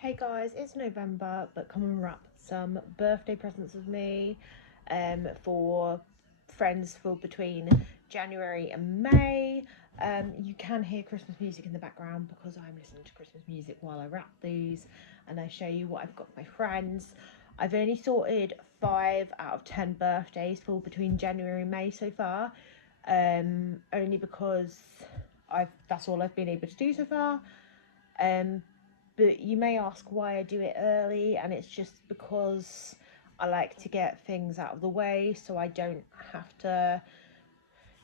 Hey guys, it's November, but come and wrap some birthday presents with me for friends for between January and May. You can hear Christmas music in the background because I'm listening to Christmas music while I wrap these and I show you what I've got for my friends. I've only sorted 5 out of 10 birthdays for between January and May so far, only because that's all I've been able to do so far. But you may ask why I do it early, and it's just because I like to get things out of the way so I don't have to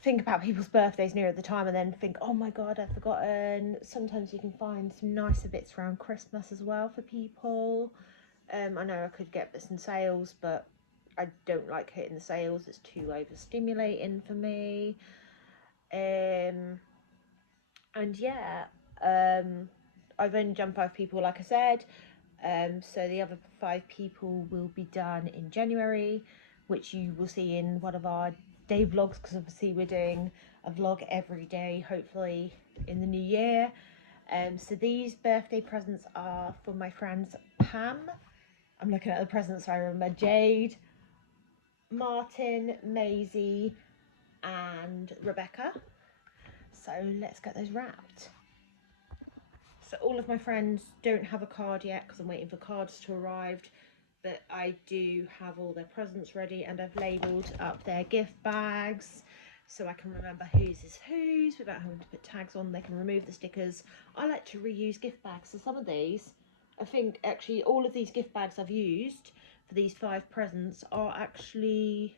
think about people's birthdays near at the time and then think, oh my god, I've forgotten. Sometimes you can find some nicer bits around Christmas as well for people. I know I could get this in sales, but I don't like hitting the sales. It's too overstimulating for me. And yeah, I've only done 5 people, like I said. So the other 5 people will be done in January, which you will see in one of our day vlogs, because obviously we're doing a vlog every day, hopefully in the new year. So these birthday presents are for my friends Pam. I'm looking at the presents, I remember Jade, Martin, Maisie, and Rebecca. So let's get those wrapped. So all of my friends don't have a card yet because I'm waiting for cards to arrive, but I do have all their presents ready and I've labelled up their gift bags so I can remember whose is whose without having to put tags on. They can remove the stickers. I like to reuse gift bags, so some of these, I think actually all of these gift bags I've used for these 5 presents are actually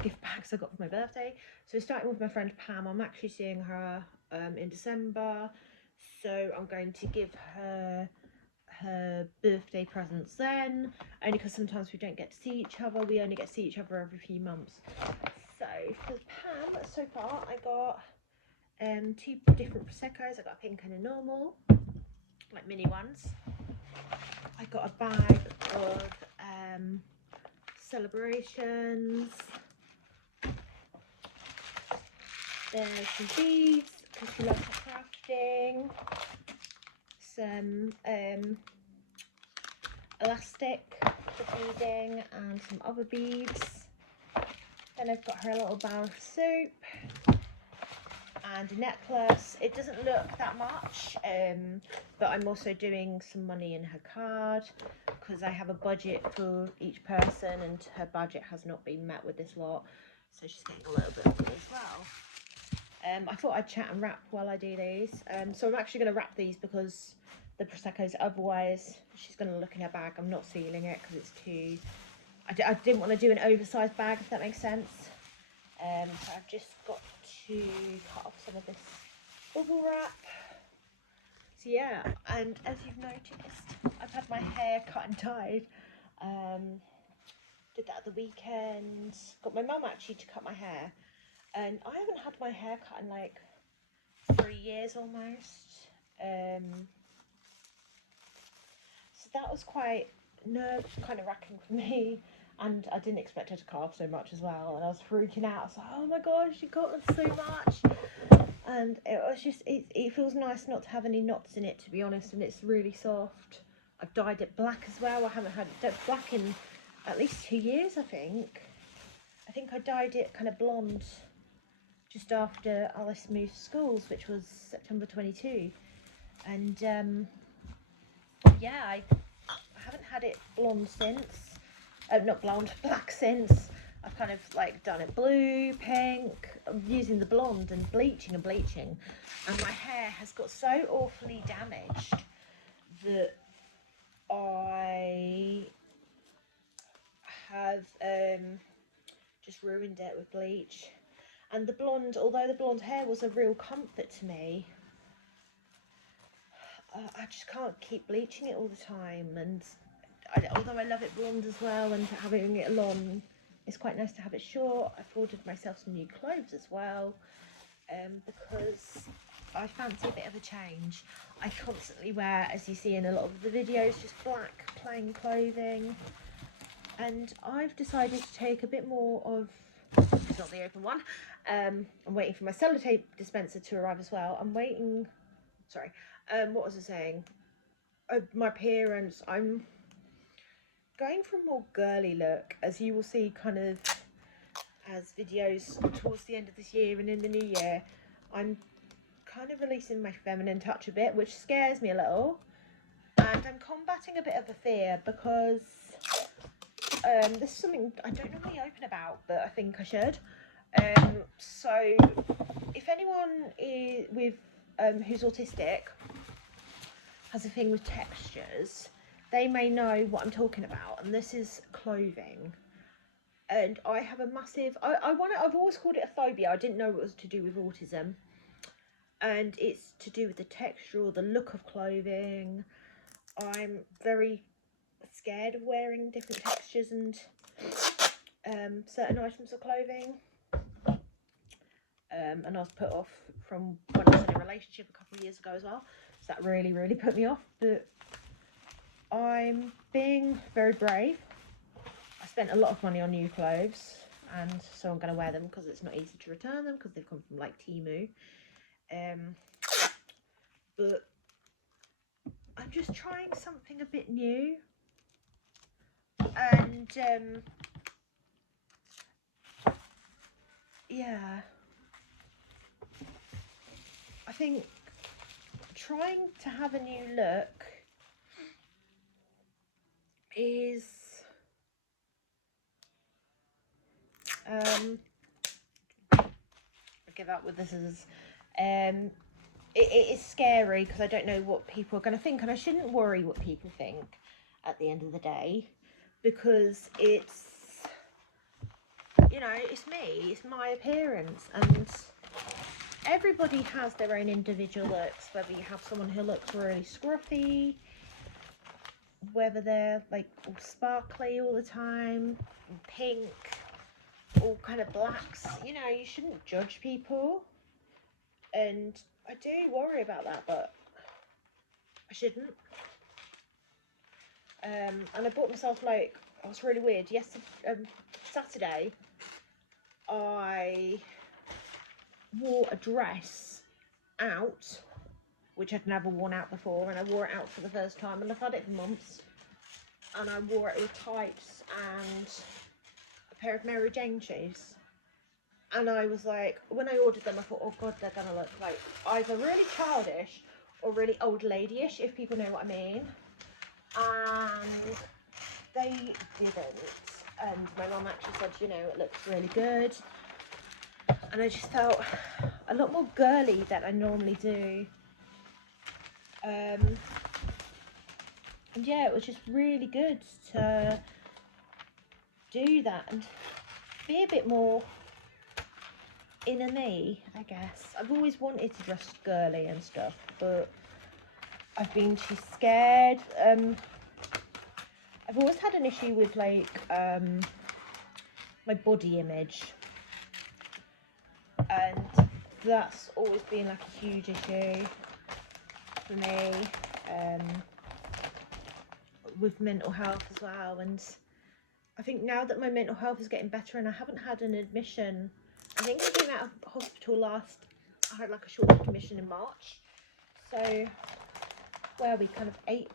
gift bags I got for my birthday. So starting with my friend Pam, I'm actually seeing her in December, so I'm going to give her birthday presents then, only because sometimes we don't get to see each other. We only get to see each other every few months. So for Pam, so far I got 2 different Prosecco's. I got a pink and a normal, like mini ones. I got a bag of celebrations. There's some beads because she loves her crafting. Some elastic for beading and some other beads. Then I've got her a little bar of soap and a necklace. It doesn't look that much, but I'm also doing some money in her card because I have a budget for each person and her budget has not been met with this lot, so she's getting a little bit of it as well. I thought I'd chat and wrap while I do these. So I'm actually going to wrap these because the Prosecco's, otherwise she's going to look in her bag. I'm not sealing it because it's too... I didn't want to do an oversized bag, if that makes sense. So I've just got to cut off some of this bubble wrap. So yeah, and as you've noticed, I've had my hair cut and dyed. Did that at the weekend. Got my mum actually to cut my hair. And I haven't had my hair cut in like 3 years almost. So that was quite nerve kind of wracking for me. And I didn't expect her to cut off so much as well. And I was freaking out. I was like, oh my gosh, she cut off so much. And it was just, it feels nice not to have any knots in it, to be honest. And it's really soft. I've dyed it black as well. I haven't had it black in at least 2 years, I think. I think I dyed it kind of blonde just after Alice moved to schools, which was September 22. And yeah, I haven't had it blonde since. Not blonde, black since. I've kind of like done it blue, pink. I'm using the blonde and bleaching. And my hair has got so awfully damaged that I have just ruined it with bleach. And the blonde, although the blonde hair was a real comfort to me, I just can't keep bleaching it all the time. And although I love it blonde as well, and having it long, it's quite nice to have it short. I've ordered myself some new clothes as well, because I fancy a bit of a change. I constantly wear, as you see in a lot of the videos, just black plain clothing. And I've decided to take a bit more of... It's not the open one. I'm waiting for my sellotape dispenser to arrive as well. I'm waiting... Sorry. What was I saying? my appearance, I'm going for a more girly look, as you will see kind of as videos towards the end of this year and in the new year. I'm kind of releasing my feminine touch a bit, which scares me a little, and I'm combating a bit of a fear because this is something I don't normally open about, but I think I should. So if anyone is with who's autistic has a thing with textures, they may know what I'm talking about, and this is clothing. And I have a massive, I've always called it a phobia. I didn't know it was to do with autism, and it's to do with the texture or the look of clothing. I'm very scared of wearing different textures and certain items of clothing. And I was put off from when I was in a relationship a couple of years ago as well. So that really, really put me off. But I'm being very brave. I spent a lot of money on new clothes, and so I'm going to wear them because it's not easy to return them because they've come from like Temu. But I'm just trying something a bit new, and yeah, I think trying to have a new look is I give up with this as it is scary because I don't know what people are going to think, and I shouldn't worry what people think at the end of the day, because it's, you know, it's me, it's my appearance, and everybody has their own individual looks, whether you have someone who looks really scruffy, whether they're like all sparkly all the time, pink, all kind of blacks. You know, you shouldn't judge people, and I do worry about that, but I shouldn't. And I bought myself, like, it was really weird. Yesterday, Saturday, I wore a dress out, which I'd never worn out before, and I wore it out for the first time, and I've had it for months. And I wore it with tights and a pair of Mary Jane shoes. And I was like, when I ordered them, I thought, oh God, they're gonna look like either really childish or really old ladyish, if people know what I mean. And they didn't. And my mum actually said, you know, it looks really good. And I just felt a lot more girly than I normally do. And yeah, it was just really good to do that and be a bit more inner me, I guess. I've always wanted to dress girly and stuff, but I've been too scared. I've always had an issue with, like, my body image, and that's always been like a huge issue for me, with mental health as well. And I think now that my mental health is getting better, and I haven't had an admission, I think I came out of hospital I had like a short admission in March, so where are we, kind of 8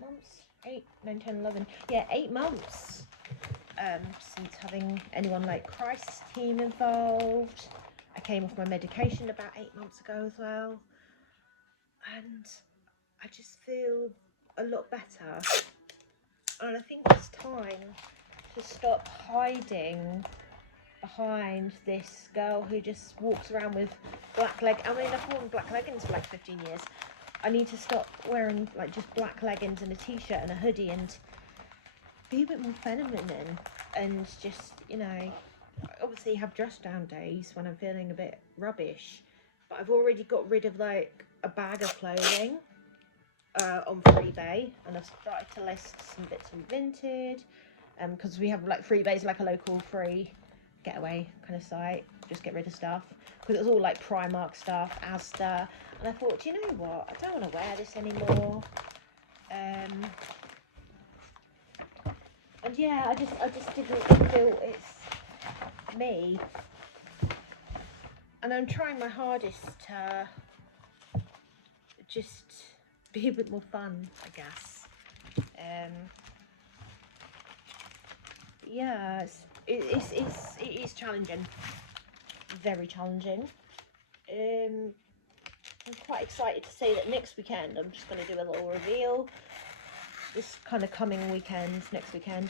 months, 8, 9, 10, 11, yeah, 8 months since having anyone like crisis team involved. I came off my medication about 8 months ago as well, and I just feel a lot better. And I think it's time to stop hiding behind this girl who just walks around with black I've worn black leggings for like 15 years. I need to stop wearing like just black leggings and a t-shirt and a hoodie and be a bit more feminine, and just, you know, obviously have dress down days when I'm feeling a bit rubbish, but I've already got rid of like a bag of clothing on Freebay, and I've started to list some bits from Vinted, because we have like Freebay's like a local free getaway kind of site, just get rid of stuff, because it was all like Primark stuff, Asda, and I thought, do you know what, I don't want to wear this anymore. And yeah, I just didn't feel it's me, and I'm trying my hardest to just be a bit more fun, I guess. Yeah, it is challenging, very challenging. I'm quite excited to say that next weekend I'm just going to do a little reveal. This kind of coming weekend, next weekend,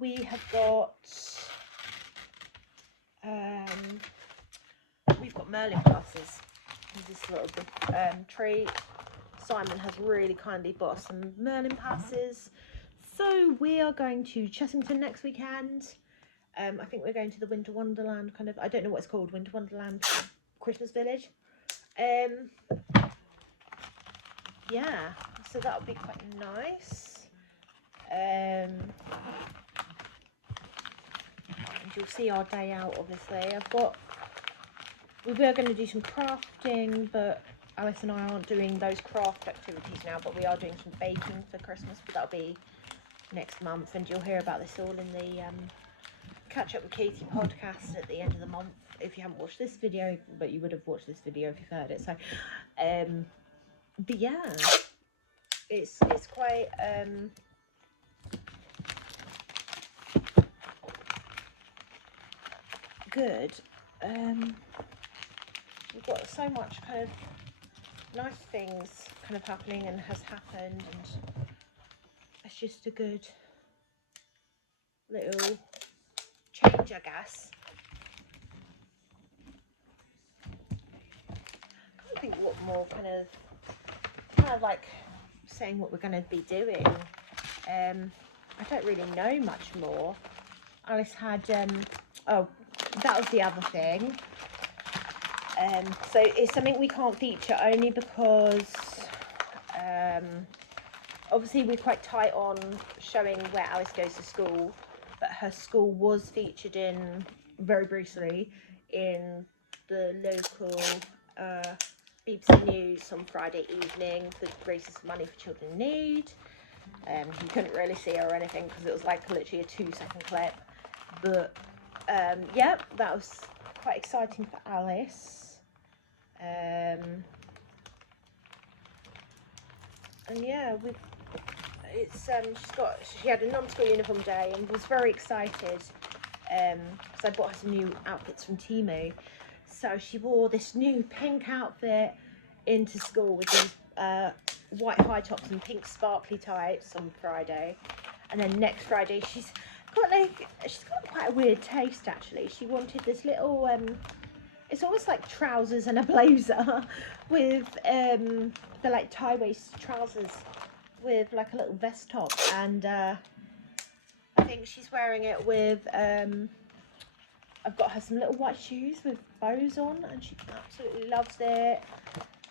we have got we've got Merlin classes. This little treat. Simon has really kindly bought us some Merlin passes, so we are going to Chessington next weekend. I think we're going to the Winter Wonderland kind of, I don't know what it's called, Winter Wonderland Christmas Village. Yeah, so that'll be quite nice. And you'll see our day out, obviously. We were going to do some crafting, but Alice and I aren't doing those craft activities now, but we are doing some baking for Christmas, but that'll be next month, and you'll hear about this all in the Catch Up with Katie podcast at the end of the month, if you haven't watched this video, but you would have watched this video if you've heard it. So but yeah, it's quite good. We've got so much kind of nice things kind of happening and has happened, and it's just a good little change, I guess. I can't think what more kind of like saying what we're going to be doing. I don't really know much more. Alice had oh, that was the other thing. So it's something we can't feature only because obviously we're quite tight on showing where Alice goes to school, but her school was featured in very briefly in the local BBC News on Friday evening for Raises Money for Children in Need. You couldn't really see her or anything because it was like literally a 2-second clip, but yeah, that was quite exciting for Alice. And yeah, she had a non-school uniform day and was very excited. So I bought her some new outfits from Temu. So she wore this new pink outfit into school with these white high tops and pink sparkly tights on Friday. And then next Friday she's got quite a weird taste actually. She wanted this little it's almost like trousers and a blazer with the like tie waist trousers with like a little vest top, and I think she's wearing it with I've got her some little white shoes with bows on, and she absolutely loves it.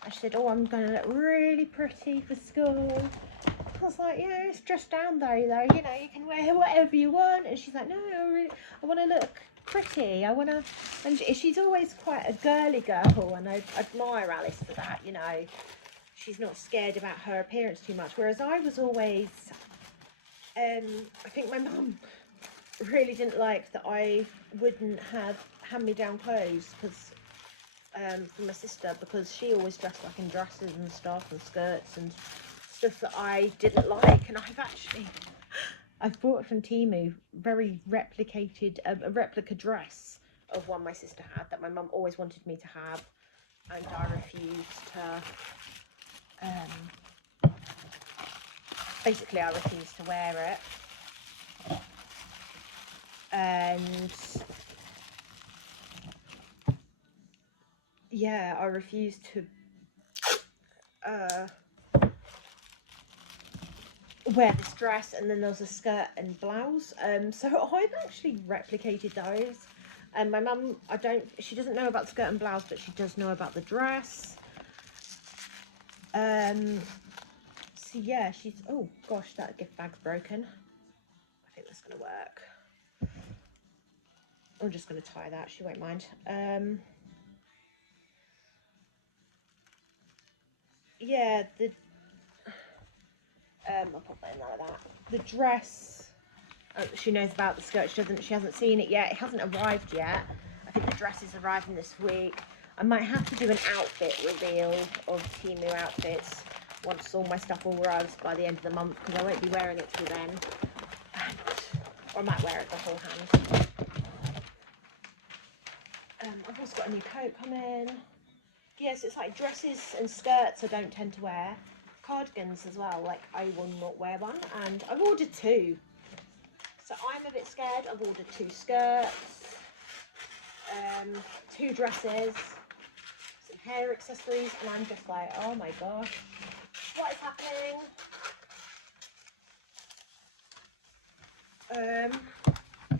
And she said, oh, I'm going to look really pretty for school. I was like, yeah, it's dressed down though, you know, you can wear whatever you want. And she's like, no, I want to look pretty. I want to, and she's always quite a girly girl, and I admire Alice for that, you know. She's not scared about her appearance too much, whereas I was always, I think my mum really didn't like that I wouldn't have hand-me-down clothes because from my sister, because she always dressed like in dresses and stuff and skirts and stuff that I didn't like. And I've bought from Temu very replicated a replica dress of one my sister had that my mum always wanted me to have, and I refused to basically I refused to wear it. And yeah, I refused to wear this dress, and then there was a skirt and blouse. So I've actually replicated those. And my mum, she doesn't know about the skirt and blouse, but she does know about the dress. So yeah, oh gosh, that gift bag's broken. I think that's gonna work. I'm just gonna tie that, she won't mind. Yeah, I'll put that in there like that. The dress, she knows about the skirt. She hasn't seen it yet. It hasn't arrived yet. I think the dress is arriving this week. I might have to do an outfit reveal of Temu outfits once all my stuff all arrives by the end of the month, because I won't be wearing it till then. Or I might wear it beforehand. I've also got a new coat coming. Yes, it's like dresses and skirts I don't tend to wear. Cardigans as well, like I will not wear one. And I've ordered 2. So I'm a bit scared. I've ordered 2 skirts, 2 dresses, some hair accessories, and I'm just like, oh my gosh, what is happening?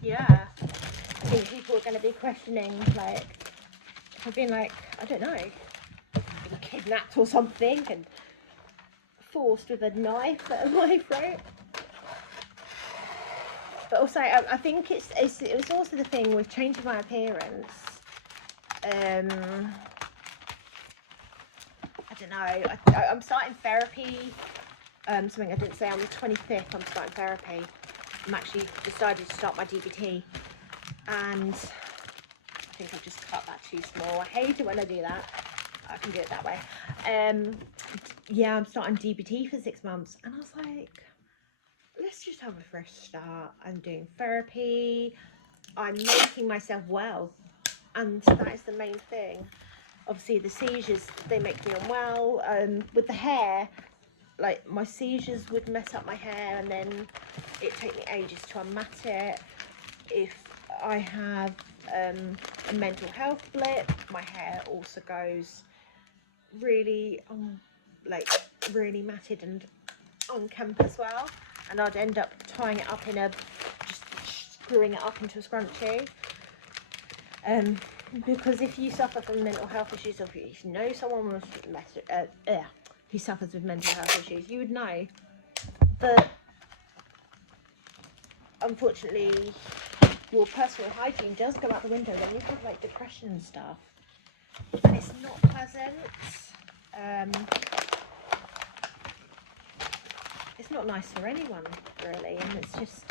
Yeah, I think people are going to be questioning, like, if I've been like, I don't know, been kidnapped or something and forced with a knife at my throat. But also, I think it's also the thing with changing my appearance. I don't know. I'm starting therapy. Something I didn't say on the 25th. I'm starting therapy. I'm actually decided to start my DBT, and I think I've just cut that too small. I hate it when I do that. I can do it that way. Yeah, I'm starting DBT for 6 months, and I was like, let's just have a fresh start. I'm doing therapy. I'm making myself well, and that is the main thing. Obviously, the seizures, they make me unwell. With the hair, like my seizures would mess up my hair, and then it'd take me ages to unmat it. If I have a mental health blip, my hair also goes really really matted and unkempt as well, and I'd end up tying it up just screwing it up into a scrunchie. Because if you suffer from mental health issues, or if you know someone who suffers with mental health issues, you would know that unfortunately your personal hygiene does go out the window when you have like depression and stuff, and it's not pleasant. It's not nice for anyone really, and it's just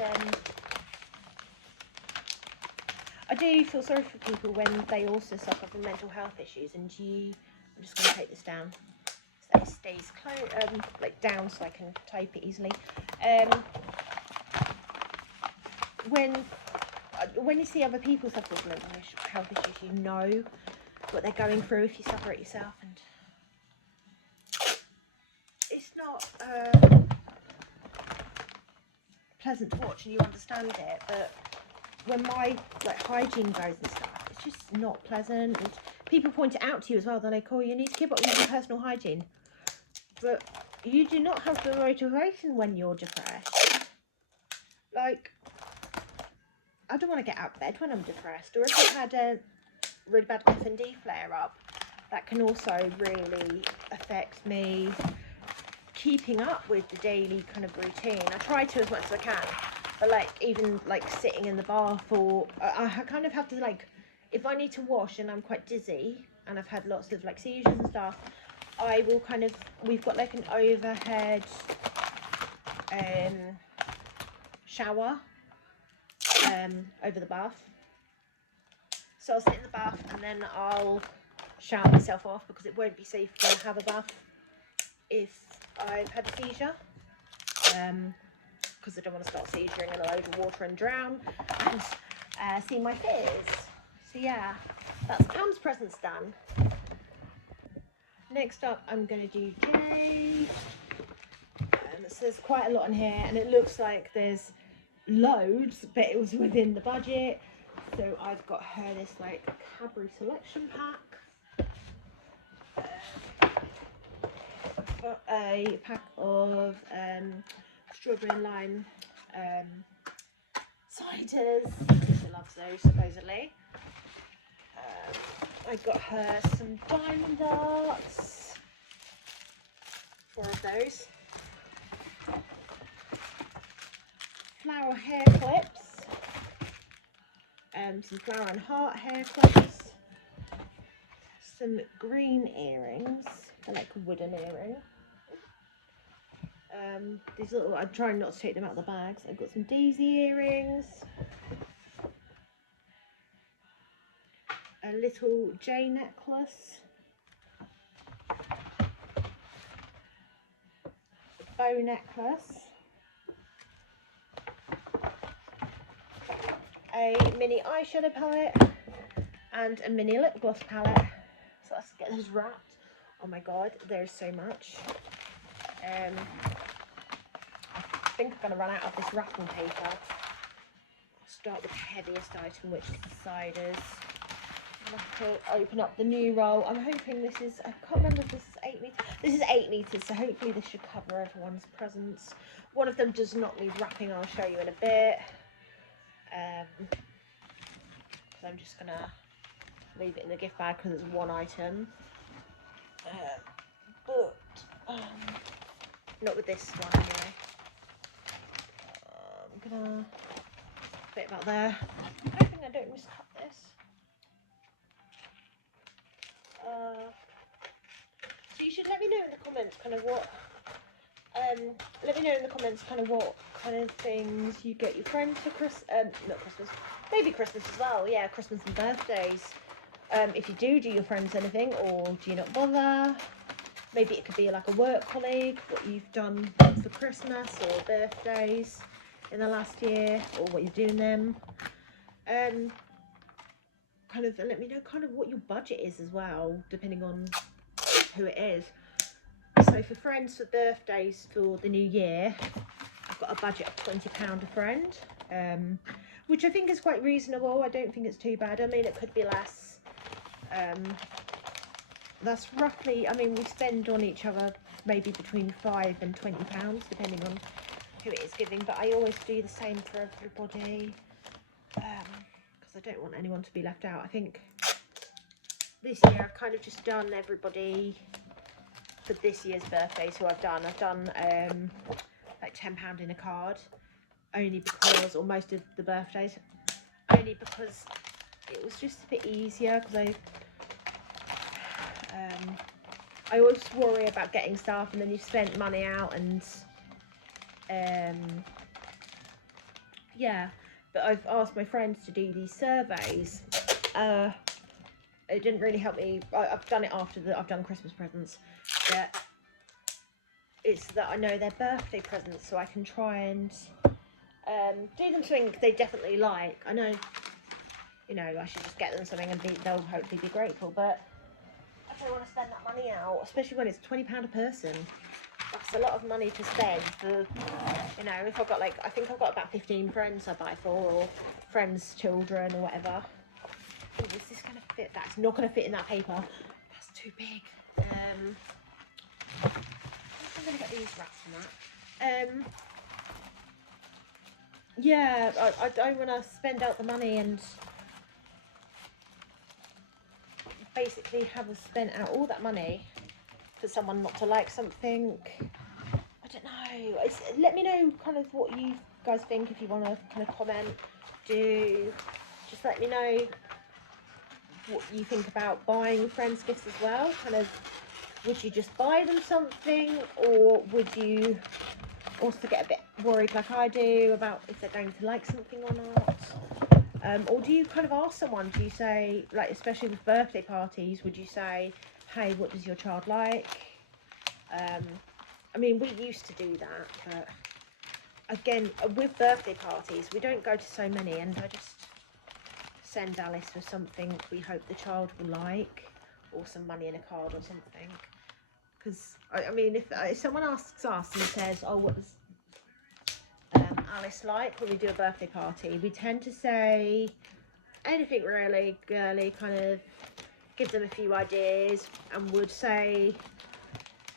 I do feel sorry for people when they also suffer from mental health issues, and I'm just going to take this down so it stays like down so I can type it easily. When you see other people suffer from mental health issues, you know what they're going through if you suffer it yourself, and it's not pleasant to watch, and you understand it, but when my like hygiene goes and stuff, it's just not pleasant, and people point it out to you as well. They're like, oh, you need to keep up with your personal hygiene, but you do not have the motivation when you're depressed. Like, I don't want to get out of bed when I'm depressed, or if I've had a really bad F&D flare up, that can also really affect me keeping up with the daily kind of routine. I try to as much as I can, but like even like sitting in the bath, or I kind of have to, like, if I need to wash and I'm quite dizzy and I've had lots of like seizures and stuff, I will kind of, we've got like an overhead shower over the bath, so I'll sit in the bath and then I'll shower myself off, because it won't be safe to have a bath if I've had a seizure, because I don't want to start seizuring in a load of water and drown and see my fears. So yeah, that's Pam's presents done. Next up, I'm going to do Jade. So there's quite a lot in here, and it looks like there's loads, but it was within the budget. So I've got her this like Cadbury selection pack. I've got a pack of strawberry and lime ciders. She loves those, supposedly. I got her some diamond darts, 4 of those. Flower hair clips, some flower and heart hair clips, some green earrings. They're like wooden earrings. These little, I'm trying not to take them out of the bags. I've got some daisy earrings. a little J necklace, bow necklace, a mini eyeshadow palette, and a mini lip gloss palette. So let's get this wrapped. Oh my god, there's so much. I think I'm going to run out of this wrapping paper. I'll start with the heaviest item, which is the ciders. I'm going to have to open up the new roll. I'm hoping this is, I can't remember if this is 8 metres. This is 8 metres, so hopefully this should cover everyone's presents. One of them does not need wrapping, I'll show you in a bit. So I'm just going to leave it in the gift bag because it's one item. But not with this one anyway. I'm gonna put it about there. I'm hoping I don't miscut this. So you should let me know in the comments kind of what what kind of things you get your friends for not Christmas, maybe Christmas as well. Yeah, Christmas and birthdays. If you do your friends anything, or do you not bother? Maybe it could be like a work colleague, what you've done for Christmas or birthdays in the last year, or what you're doing them. Kind of let me know kind of what your budget is as well, depending on who it is. So for friends for birthdays for the new year, I've got a budget of £20 a friend, which I think is quite reasonable. I don't think it's too bad. I mean, it could be less. That's roughly, I mean, we spend on each other maybe between £5 and £20, depending on who it is giving, but I always do the same for everybody, because I don't want anyone to be left out. I think this year I've kind of just done everybody for this year's birthdays who I've done like £10 in a card, only because, or most of the birthdays, only because it was just a bit easier, because I always worry about getting stuff and then you've spent money out, and yeah, but I've asked my friends to do these surveys. It didn't really help me. I've done it after I've done Christmas presents, but it's that I know their birthday presents, so I can try and do them something they definitely like. I know, you know, I should just get them something and they'll hopefully be grateful, but I don't want to spend that money out, especially when it's £20 a person. That's a lot of money to spend for, you know, if I've got like, I think I've got about 15 friends I buy for, or friends' children or whatever. Ooh, is this going to fit? That's not going to fit in that paper. That's too big. I'm going to get these wraps from that. Yeah, I don't want to spend out the money and basically have spent out all that money for someone not to like something. I don't know. Let me know kind of what you guys think. If you want to kind of comment, just let me know what you think about buying friends gifts as well. Kind of, would you just buy them something, or would you also get a bit worried like I do about if they're going to like something or not? Or do you kind of ask someone, do you say, like, especially with birthday parties, would you say, hey, what does your child like? I mean, we used to do that, but again, with birthday parties, we don't go to so many, and I just send Alice with something we hope the child will like, or some money in a card or something. Because, I mean, if someone asks us and says, oh, what does Alice like when we do a birthday party, we tend to say anything really girly, kind of give them a few ideas, and would say,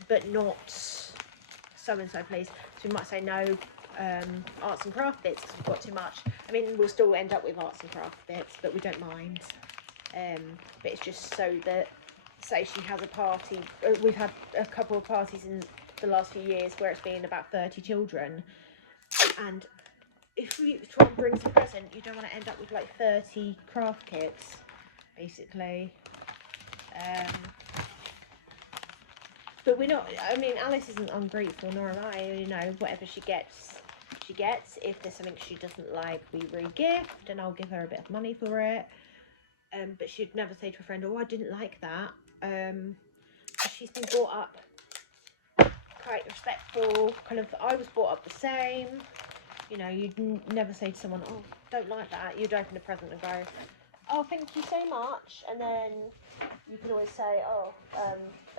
but not so and so please. So we might say no arts and craft bits because we've got too much. I mean, we'll still end up with arts and craft bits, but we don't mind. But it's just so that, say she has a party, we've had a couple of parties in the last few years where it's been about 30 children, and if we try and bring some present, you don't want to end up with like 30 craft kits, basically. But we're not, I mean, Alice isn't ungrateful, nor am I. You know, whatever she gets, she gets. If there's something she doesn't like, we re-gift, and I'll give her a bit of money for it. but she'd never say to a friend, oh, I didn't like that. She's been brought up quite respectful, kind of. I was brought up the same. You know, you'd never say to someone, oh, don't like that. You'd open a present and go, oh, thank you so much. And then you can always say, oh,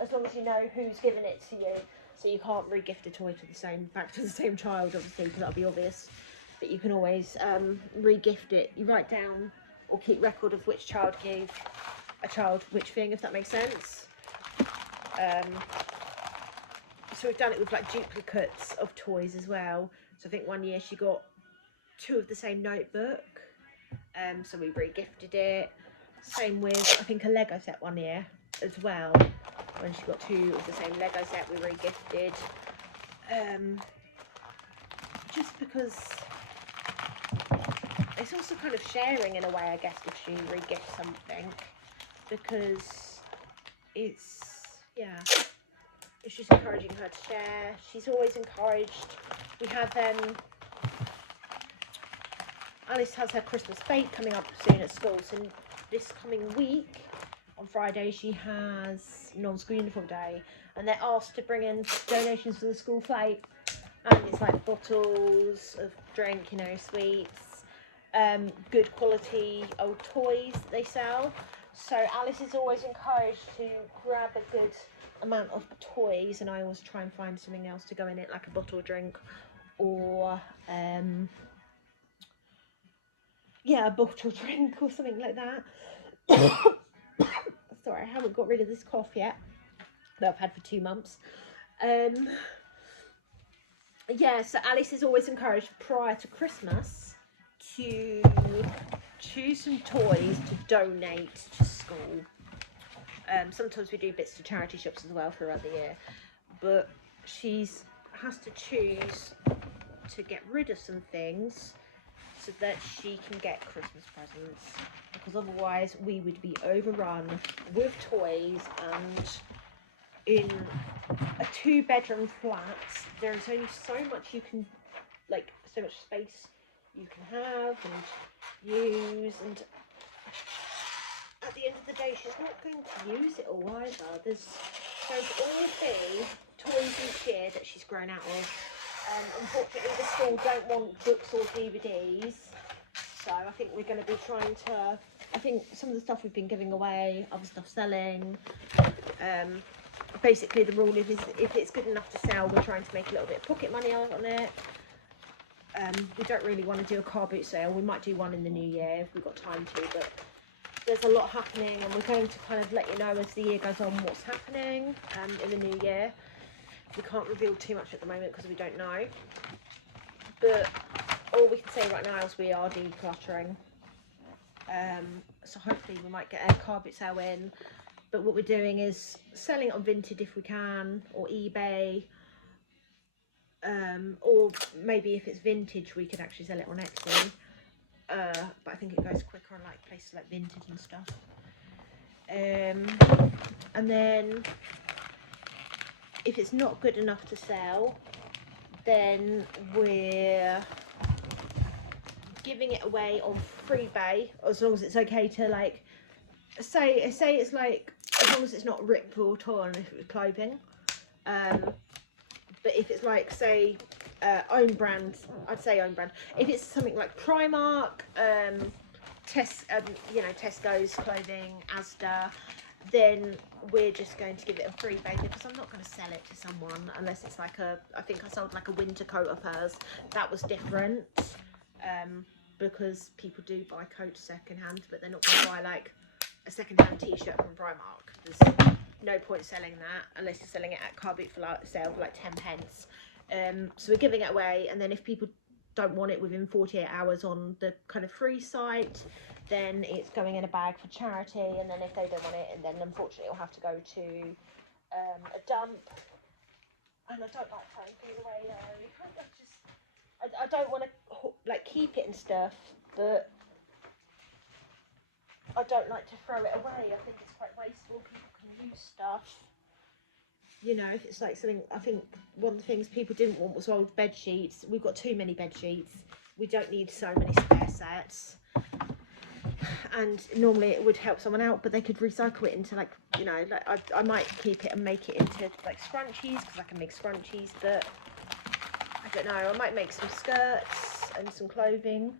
as long as you know who's given it to you. So you can't re-gift a toy back to the same child, obviously, because that'll be obvious. But you can always re-gift it. You write down or keep record of which child gave a child which thing, if that makes sense. So we've done it with like duplicates of toys as well. So I think one year she got 2 of the same notebook. So we re-gifted it. Same with, I think, a Lego set one year as well. When she got 2 of the same Lego set, we re-gifted. Just because it's also kind of sharing in a way, I guess, if she re-gift something. Because it's just encouraging her to share. She's always encouraged. We have Alice has her Christmas fete coming up soon at school, so this coming week on Friday she has non-school uniform day, and they're asked to bring in donations for the school fete, and it's like bottles of drink, you know, sweets, good quality old toys that they sell. So Alice is always encouraged to grab a good amount of toys, and I always try and find something else to go in it, like a bottle of drink or a bottle of drink or something like that. Sorry, I haven't got rid of this cough yet that I've had for 2 months. So Alice is always encouraged prior to Christmas to choose some toys to donate to school. Sometimes we do bits to charity shops as well throughout the year, but she has to choose to get rid of some things so that she can get Christmas presents, because otherwise we would be overrun with toys, and in a 2-bedroom flat there is only so much you can, like, so much space you can have and use, and at the end of the day she's not going to use it all either. There's all be toys each year that she's grown out of. Unfortunately the school don't want books or DVDs, so I think we're going to be trying to, I think some of the stuff we've been giving away, other stuff selling. Basically the rule is if it's good enough to sell, we're trying to make a little bit of pocket money on it. We don't really want to do a car boot sale. We might do one in the new year if we've got time to, but there's a lot happening, and we're going to kind of let you know as the year goes on what's happening in the new year. We can't reveal too much at the moment because we don't know, but all we can say right now is we are decluttering. So hopefully we might get a car boot sale in, but what we're doing is selling it on Vinted if we can, or eBay, or maybe if it's vintage we could actually sell it on Etsy, but I think it goes quicker on like places like Vinted and stuff. And then if it's not good enough to sell, then we're giving it away on Freebay, as long as it's okay to, like, say it's like, as long as it's not ripped or torn if it was clothing. But if it's like, say, own brand, I'd say own brand. If it's something like Primark, Tesco's clothing, Asda, then we're just going to give it a Freebay, because I'm not going to sell it to someone unless it's like I think I sold like a winter coat of hers. That was different, because people do buy coats secondhand, but they're not going to buy like a secondhand t-shirt from Primark. There's no point selling that unless you're selling it at car boot sale for like 10 pence. So we're giving it away, and then if people don't want it within 48 hours on the kind of free site, then it's going in a bag for charity, and then if they don't want it, and then unfortunately it'll have to go to a dump. And I don't like throwing things away though. I don't want to like keep it and stuff, but I don't like to throw it away. I think it's quite wasteful. People can use stuff. You know, if it's like something, I think one of the things people didn't want was old bed sheets. We've got too many bed sheets. We don't need so many spare sets. and normally it would help someone out, but they could recycle it into, like, you know, like I might keep it and make it into like scrunchies, because I can make scrunchies, but I don't know, I might make some skirts and some clothing,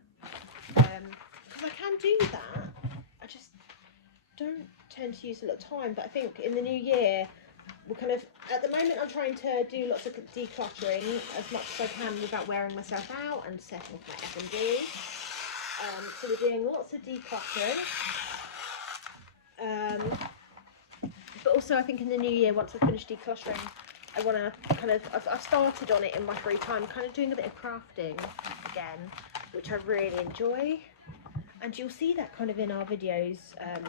because I can do that. I just don't tend to use a lot of time. But I think in the new year, we're kind of, at the moment I'm trying to do lots of decluttering as much as I can without wearing myself out and setting off my F&D. So we're doing lots of decluttering, but also I think in the new year, once I finish decluttering, I want to kind of, I've started on it in my free time, kind of doing a bit of crafting again, which I really enjoy, and you'll see that kind of in our videos, that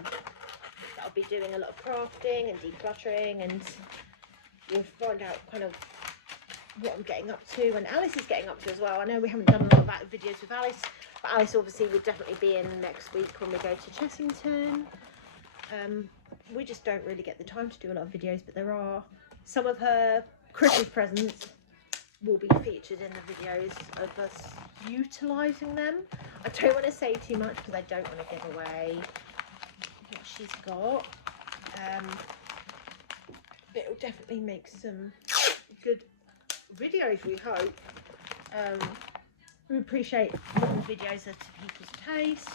I'll be doing a lot of crafting and decluttering, and you'll find out kind of what I'm getting up to, and Alice is getting up to as well. I know we haven't done a lot of that videos with Alice, but Alice obviously will definitely be in next week when we go to Chessington. We just don't really get the time to do a lot of videos, but there are some of her Christmas presents will be featured in the videos of us utilising them. I don't want to say too much because I don't want to give away what she's got, but it'll definitely make some good videos, we hope. We appreciate making videos to people's taste,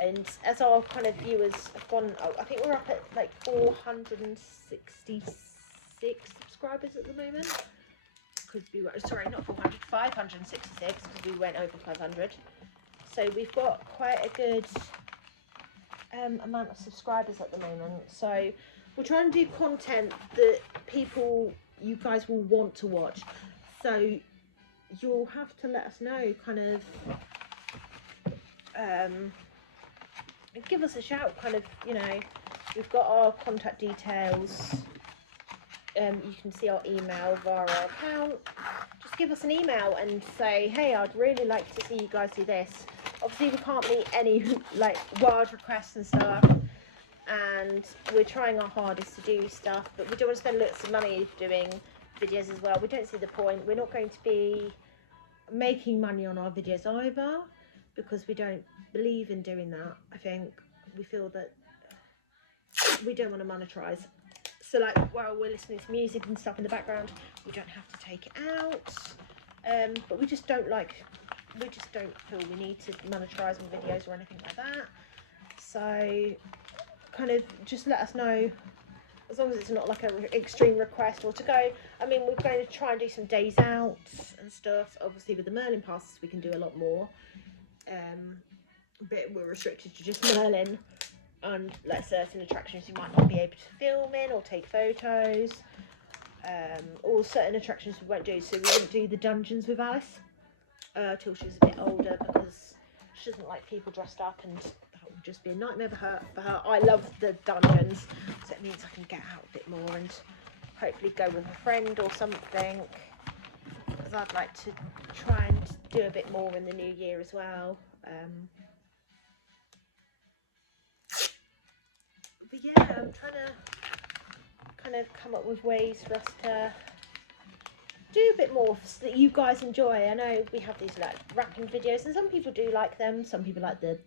and as our kind of viewers have gone, I think we're up at like 466 subscribers at the moment, because we were, sorry, not 400, 566, because we went over 500. So we've got quite a good amount of subscribers at the moment, so we're trying to do content that you guys will want to watch. So you'll have to let us know, kind of give us a shout, kind of, you know, we've got our contact details, you can see our email via our account. Just give us an email and say, hey, I'd really like to see you guys do this. Obviously we can't meet any like wild requests and stuff, and we're trying our hardest to do stuff, but we don't want to spend lots of money doing videos as well. We don't see the point. We're not going to be making money on our videos either, because we don't believe in doing that. I think we feel that we don't want to monetize. So like while we're listening to music and stuff in the background, we don't have to take it out, but we just don't feel we need to monetize on videos or anything like that. So kind of just let us know, as long as it's not like an extreme request or to go. I mean, we're going to try and do some days out and stuff. Obviously with the Merlin passes we can do a lot more, but we're restricted to just Merlin, and like certain attractions you might not be able to film in or take photos, or certain attractions we won't do. So we won't do the dungeons with Alice till she's a bit older, because she doesn't like people dressed up, and that would just be a nightmare for her. I love the dungeons, so it means I can get out a bit more and hopefully go with a friend or something, because I'd like to try and do a bit more in the new year as well. But yeah, I'm trying to kind of come up with ways for us to do a bit more that you guys enjoy. I know we have these like wrapping videos, and some people do like them. Some people like the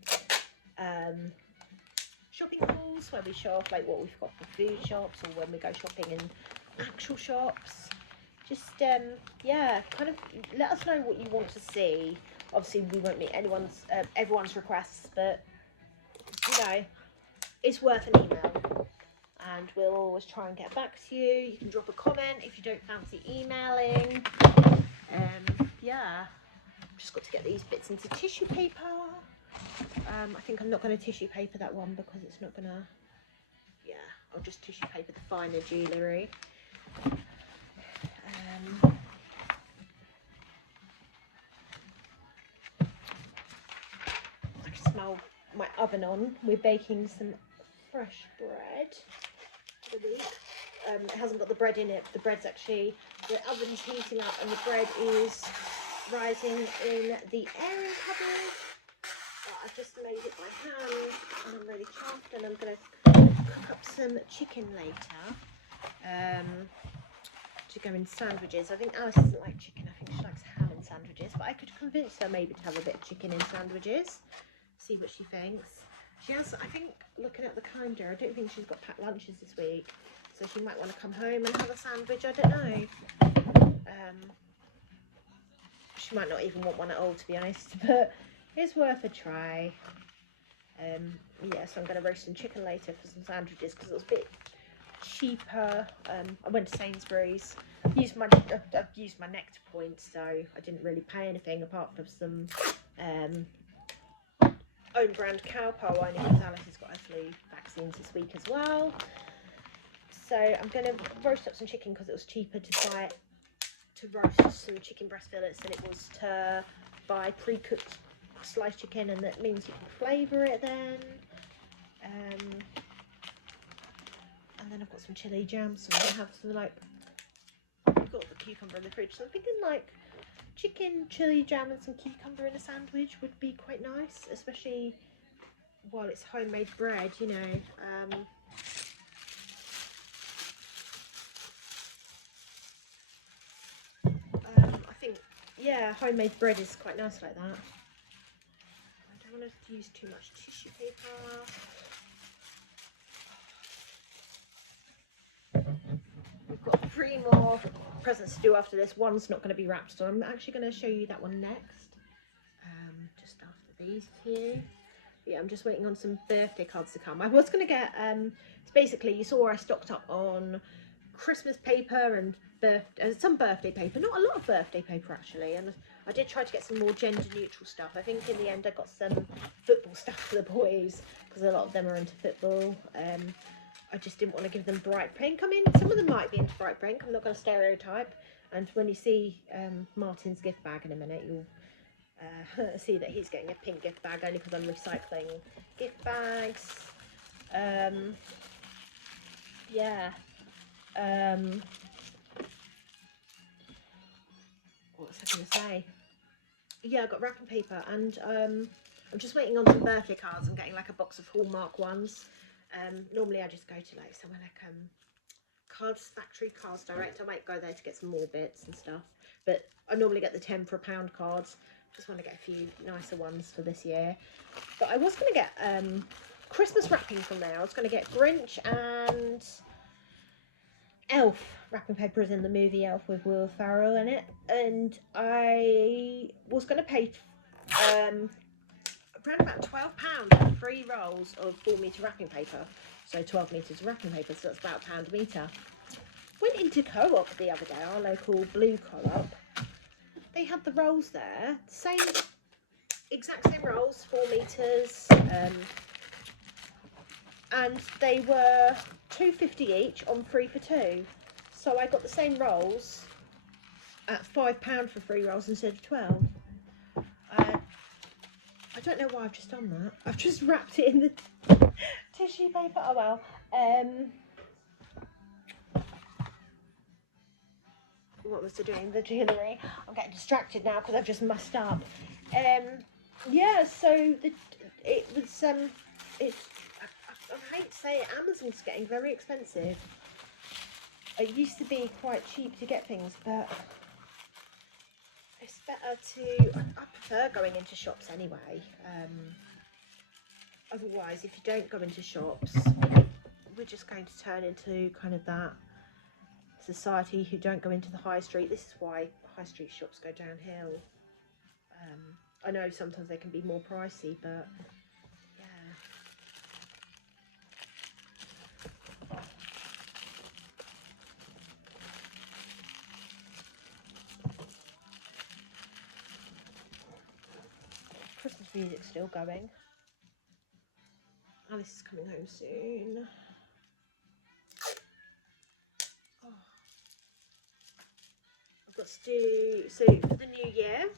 shopping hauls, where we show off like what we've got for food shops, or when we go shopping in actual shops. Just yeah, kind of let us know what you want to see. Obviously we won't meet everyone's requests, but you know, it's worth an email, and we'll always try and get back to you. You can drop a comment if you don't fancy emailing. Yeah, just got to get these bits into tissue paper. I think I'm not going to tissue paper that one, because it's not going to, yeah, I'll just tissue paper the finer jewellery. I can smell my oven on. We're baking some fresh bread for the week. It hasn't got the bread in it. The bread's actually, the oven's heating up and the bread is rising in the airing cupboard. I've just made it by hand and I'm really chuffed, and I'm going to cook up some chicken later to go in sandwiches. I think Alice doesn't like chicken. I think she likes ham in sandwiches, but I could convince her maybe to have a bit of chicken in sandwiches. See what she thinks. She has, I think, looking at the calendar, I don't think she's got packed lunches this week. So she might want to come home and have a sandwich, I don't know. She might not even want one at all, to be honest, but it's worth a try. Yeah, so I'm going to roast some chicken later for some sandwiches because it was a bit cheaper. I went to Sainsbury's. I've used my Nectar points, so I didn't really pay anything apart from some own brand Cowpole, only because Alice has got her flu vaccines this week as well. So I'm going to roast up some chicken because it was cheaper to roast some chicken breast fillets than it was to buy pre-cooked sliced chicken, and that means you can flavour it then. And then I've got some chili jam, so I'm going to have some, like, I've got the cucumber in the fridge, so I'm thinking like chicken, chili jam and some cucumber in a sandwich would be quite nice, especially while it's homemade bread, you know. I think, yeah, homemade bread is quite nice like that. I don't want to use too much tissue paper. We've got 3 more presents to do after this. One's not going to be wrapped, so I'm actually going to show you that one next. Just after these few. Yeah, I'm just waiting on some birthday cards to come. I was going to get, it's basically, you saw I stocked up on Christmas paper and some birthday paper, not a lot of birthday paper actually, and I did try to get some more gender neutral stuff. I think in the end I got some football stuff for the boys because a lot of them are into football. I just didn't want to give them bright pink. I mean, some of them might be into bright pink, I'm not going to stereotype, and when you see Martin's gift bag in a minute, you'll see that he's getting a pink gift bag only because I'm recycling gift bags. Yeah. What was I going to say? Yeah, I got wrapping paper, and I'm just waiting on some birthday cards. I'm getting like a box of Hallmark ones. Normally I just go to like somewhere like Cards Factory, Cards Direct. I might go there to get some more bits and stuff, but I normally get the 10 for £1 cards. Just want to get a few nicer ones for this year. But I was going to get Christmas wrapping from there. I was going to get Grinch and Elf wrapping paper, is in the movie Elf with Will Ferrell in it, and I was going to pay around about £12 for 3 rolls of 4-metre wrapping paper, so 12 metres of wrapping paper, so that's about £1 a metre. Went into Co-op the other day, our local blue Co-op. They had the rolls there, exact same rolls, 4 metres, and they were £2.50 each on 3 for 2. So I got the same rolls at £5 for 3 rolls instead of 12. I don't know why I've just done that. I've just wrapped it in the tissue paper. Oh well. What was I doing? The jewellery. I'm getting distracted now because I've just mussed up. Yeah. So it was I hate to say it, Amazon's getting very expensive. It used to be quite cheap to get things, but it's better to, I prefer going into shops anyway. Otherwise, if you don't go into shops, we're just going to turn into kind of that society who don't go into the high street. This is why high street shops go downhill. I know sometimes they can be more pricey, but yeah. Christmas music's still going. Alice is coming home soon. Oh. I've got to do, so for the new year,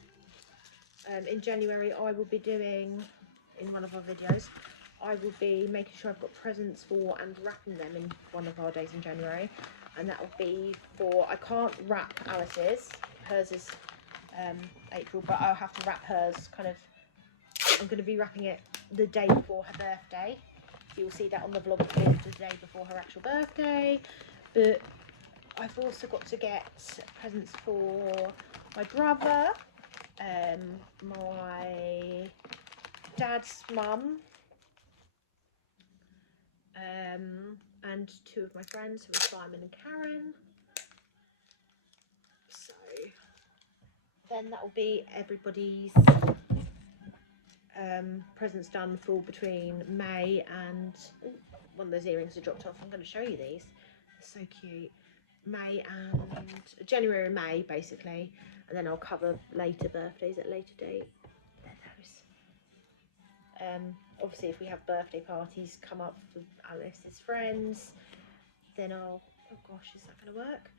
in January, I will be doing, in one of our videos, I will be making sure I've got presents for and wrapping them in one of our days in January. And that will be for, I can't wrap Alice's, hers is April, but I'll have to wrap hers kind of, I'm going to be wrapping it the day before her birthday. You'll see that on the vlog, the day before her actual birthday. But I've also got to get presents for my brother, my dad's mum, and 2 of my friends, who are Simon and Karen. So then that will be everybody's presents done for between May and one of those earrings are dropped off. I'm going to show you these. They're so cute. May and January and May basically, and then I'll cover later birthdays at a later date. Obviously if we have birthday parties come up for Alice's friends, then I'll, oh gosh, is that going to work?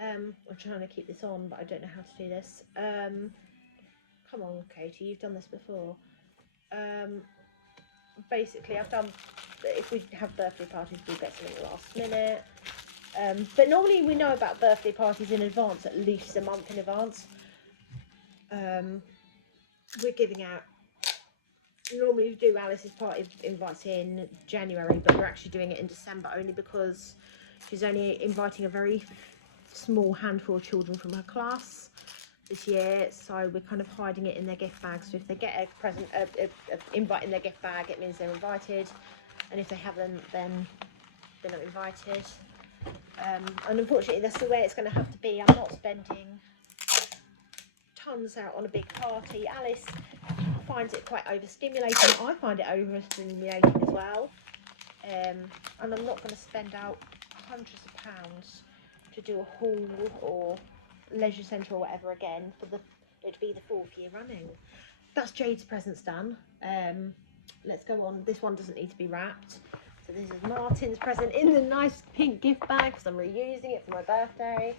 I'm trying to keep this on, but I don't know how to do this. Come on, Katie, you've done this before. Basically I've done, if we have birthday parties, we'll get something last minute. But normally we know about birthday parties in advance, at least a month in advance. We're giving out, normally we do Alice's party invites in January, but we're actually doing it in December only because she's only inviting a very small handful of children from her class this year, so we're kind of hiding it in their gift bag. So if they get a present, a invite in their gift bag, it means they're invited, and if they haven't, then they're not invited. And unfortunately that's the way it's going to have to be. I'm not spending tons out on a big party. Alice finds it quite overstimulating. I find it overstimulating as well. And I'm not going to spend out hundreds of pounds to do a haul or leisure centre or whatever again for it'd be the 4th year running. That's Jade's presents done. Let's go on. This one doesn't need to be wrapped. So this is Martin's present in the nice pink gift bag because I'm reusing it for my birthday.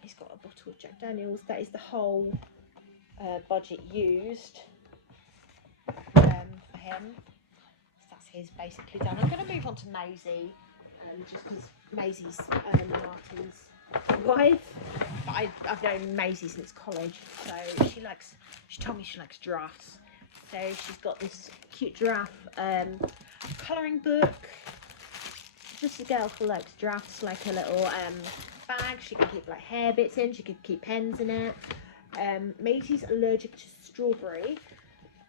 He's got a bottle of Jack Daniels. That is the whole budget used for him. So that's his basically done. I'm going to move on to Mazie, just because Mazie's Martin's wife. But I've known Mazie since college, so she told me she likes giraffes. So she's got this cute giraffe colouring book. Just a girl who likes giraffes, like a little bag. She can keep like hair bits in, she could keep pens in it. Mazie's allergic to strawberry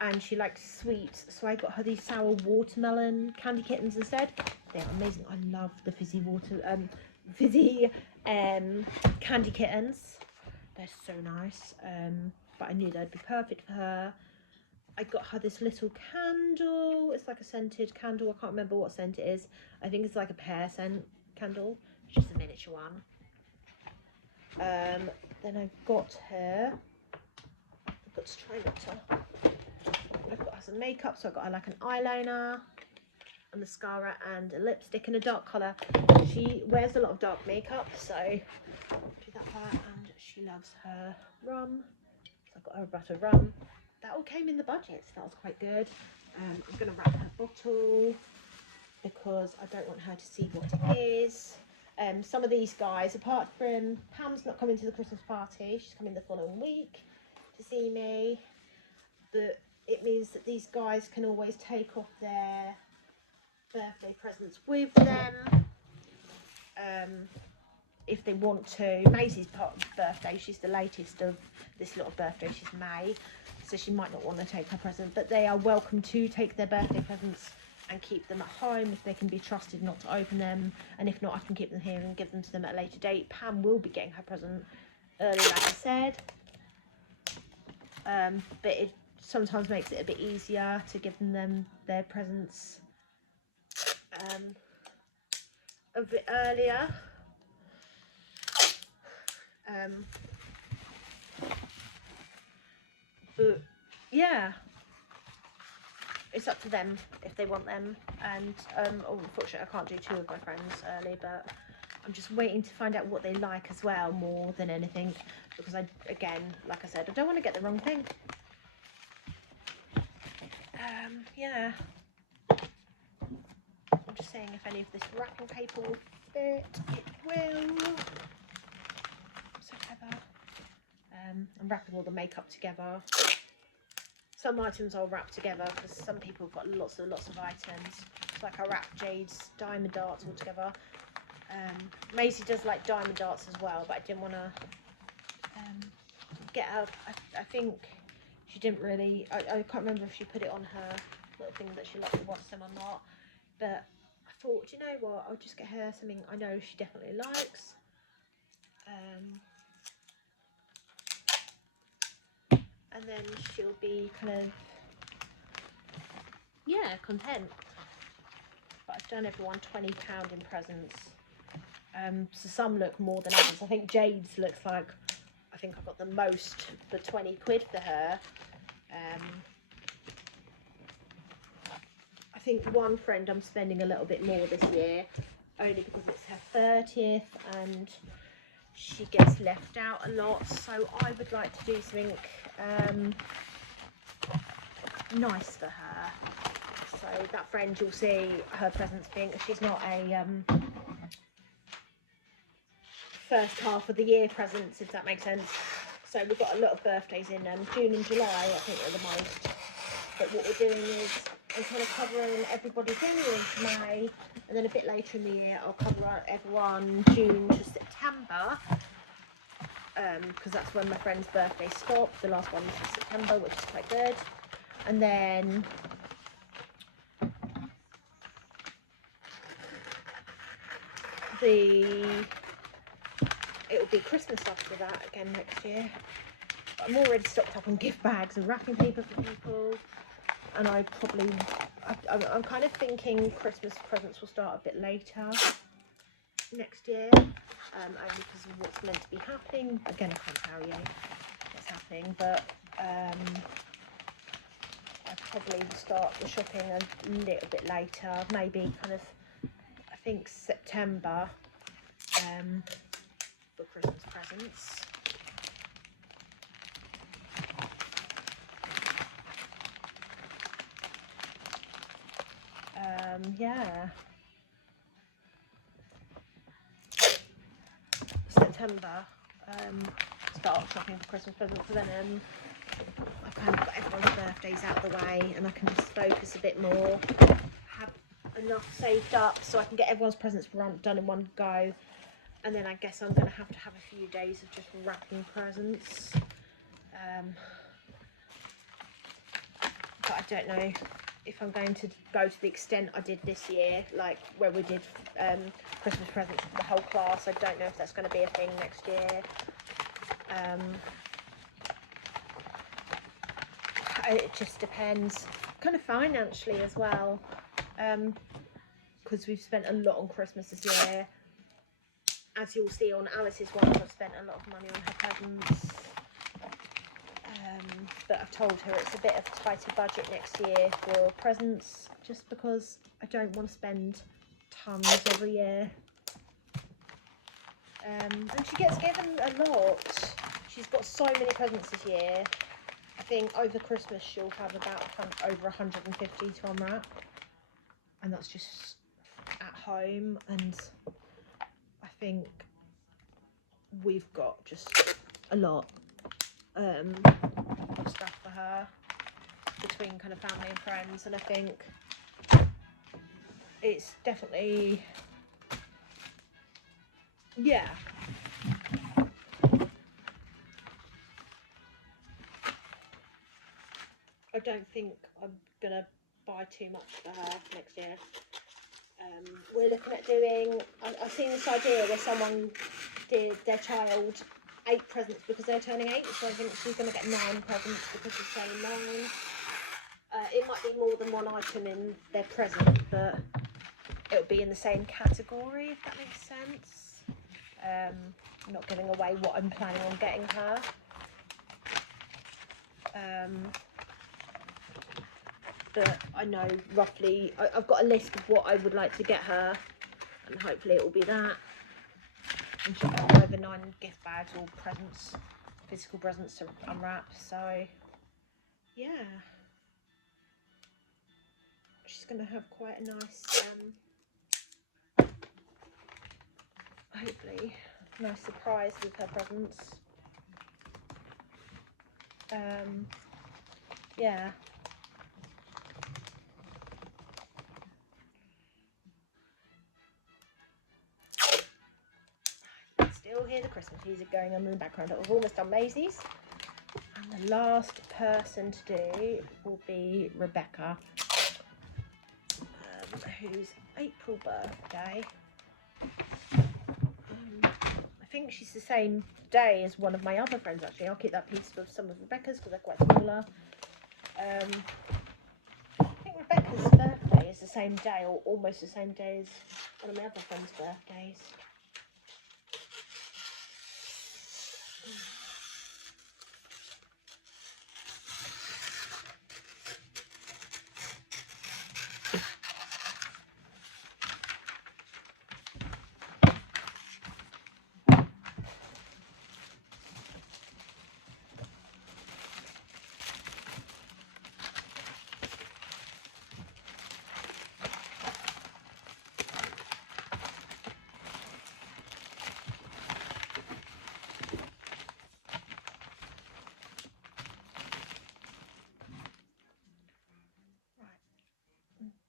and she likes sweets, so I got her these sour watermelon candy kittens instead. They are amazing. I love the fizzy candy kittens. They're so nice. But I knew they'd be perfect for her. I got her this little candle. It's like a scented candle. I can't remember what scent it is. I think it's like a pear scent candle. It's just a miniature one. Then I've got her, I've got to try not to, I've got her some makeup, so I've got her like an eyeliner, a mascara and a lipstick in a dark colour. She wears a lot of dark makeup, so do that for her, and she loves her rum, so I've got her a bottle of rum. That all came in the budget, so that was quite good. I'm going to wrap her bottle because I don't want her to see what it is. Some of these guys, apart from Pam's not coming to the Christmas party, she's coming the following week to see me, but it means that these guys can always take off their birthday presents with them if they want to. Mazie's birthday, she's the latest of this lot of birthdays, she's May, so she might not want to take her present, but they are welcome to take their birthday presents and keep them at home if they can be trusted not to open them, and if not, I can keep them here and give them to them at a later date. Pam will be getting her present early, like I said, but it sometimes makes it a bit easier to give them their presents a bit earlier. But yeah, it's up to them if they want them, and unfortunately I can't do 2 of my friends early, but I'm just waiting to find out what they like as well, more than anything, because again, like I said, I don't want to get the wrong thing. Yeah, I'm just saying if any of this wrapping paper will fit. It will. So clever. I'm wrapping all the makeup together. Some items I'll wrap together because some people have got lots of items. It's like I wrapped Jade's diamond darts all together. Mazie does like diamond darts as well, but I didn't want to get her. I think she didn't really. I can't remember if she put it on her little thing that she likes to watch them or not. But I thought, do you know what, I'll just get her something I know she definitely likes. And then she'll be kind of, yeah, content. But I've done everyone £20 in presents. So some look more than others. I think Jade's looks like, I think I got the most for 20 quid for her. I think one friend I'm spending a little bit more this year, only because it's her 30th and she gets left out a lot. So I would like to do something nice for her. So that friend, you'll see her presents being, she's not a first half of the year presents, if that makes sense. So we've got a lot of birthdays in June and July, I think are the most. But what we're doing is I'm kind of covering everybody January to May, and then a bit later in the year I'll cover everyone June to September, because that's when my friend's birthday stopped. The last one was September, which is quite good. And then it'll be Christmas after that again next year. But I'm already stocked up on gift bags and wrapping paper for people, and I'm kind of thinking Christmas presents will start a bit later next year, only because of what's meant to be happening. Again, I can't tell you what's happening, but I probably will start the shopping a little bit later, maybe kind of, I think September, for Christmas presents. Yeah, September, start shopping for Christmas presents, and then I've kind of got everyone's birthdays out of the way, and I can just focus a bit more, have enough saved up so I can get everyone's presents done in one go. And then I guess I'm going to have a few days of just wrapping presents. But I don't know if I'm going to go to the extent I did this year, like where we did Christmas presents for the whole class. I don't know if that's going to be a thing next year. It just depends, kind of financially as well, because we've spent a lot on Christmas this year. As you'll see on Alice's one, I've spent a lot of money on her presents. But I've told her it's a bit of a tighter budget next year for presents, just because I don't want to spend tons every year. And she gets given a lot. She's got so many presents this year. I think over Christmas she'll have about over 150 to unwrap. And that's just at home, and I think we've got just a lot of stuff for her between kind of family and friends, and I think it's definitely, yeah, I don't think I'm gonna buy too much for her next year. We're looking at doing, I've seen this idea where someone did their child 8 presents because they're turning 8, so I think she's going to get 9 presents because she's turning 9. It might be more than one item in their present, but it'll be in the same category, if that makes sense. I'm not giving away what I'm planning on getting her. But I know roughly, I've got a list of what I would like to get her, and hopefully it will be that. And she'll have over 9 gift bags or presents, physical presents to unwrap. So yeah, she's going to have quite a nice, hopefully, nice surprise with her presents. Yeah. Still hear the Christmas music going on in the background. We've almost done Mazie's, and the last person to do will be Rebecca. whose April birthday. I think she's the same day as one of my other friends actually. I'll keep that piece for some of Rebecca's because they're quite similar. I think Rebecca's birthday is the same day or almost the same day as one of my other friends' birthdays.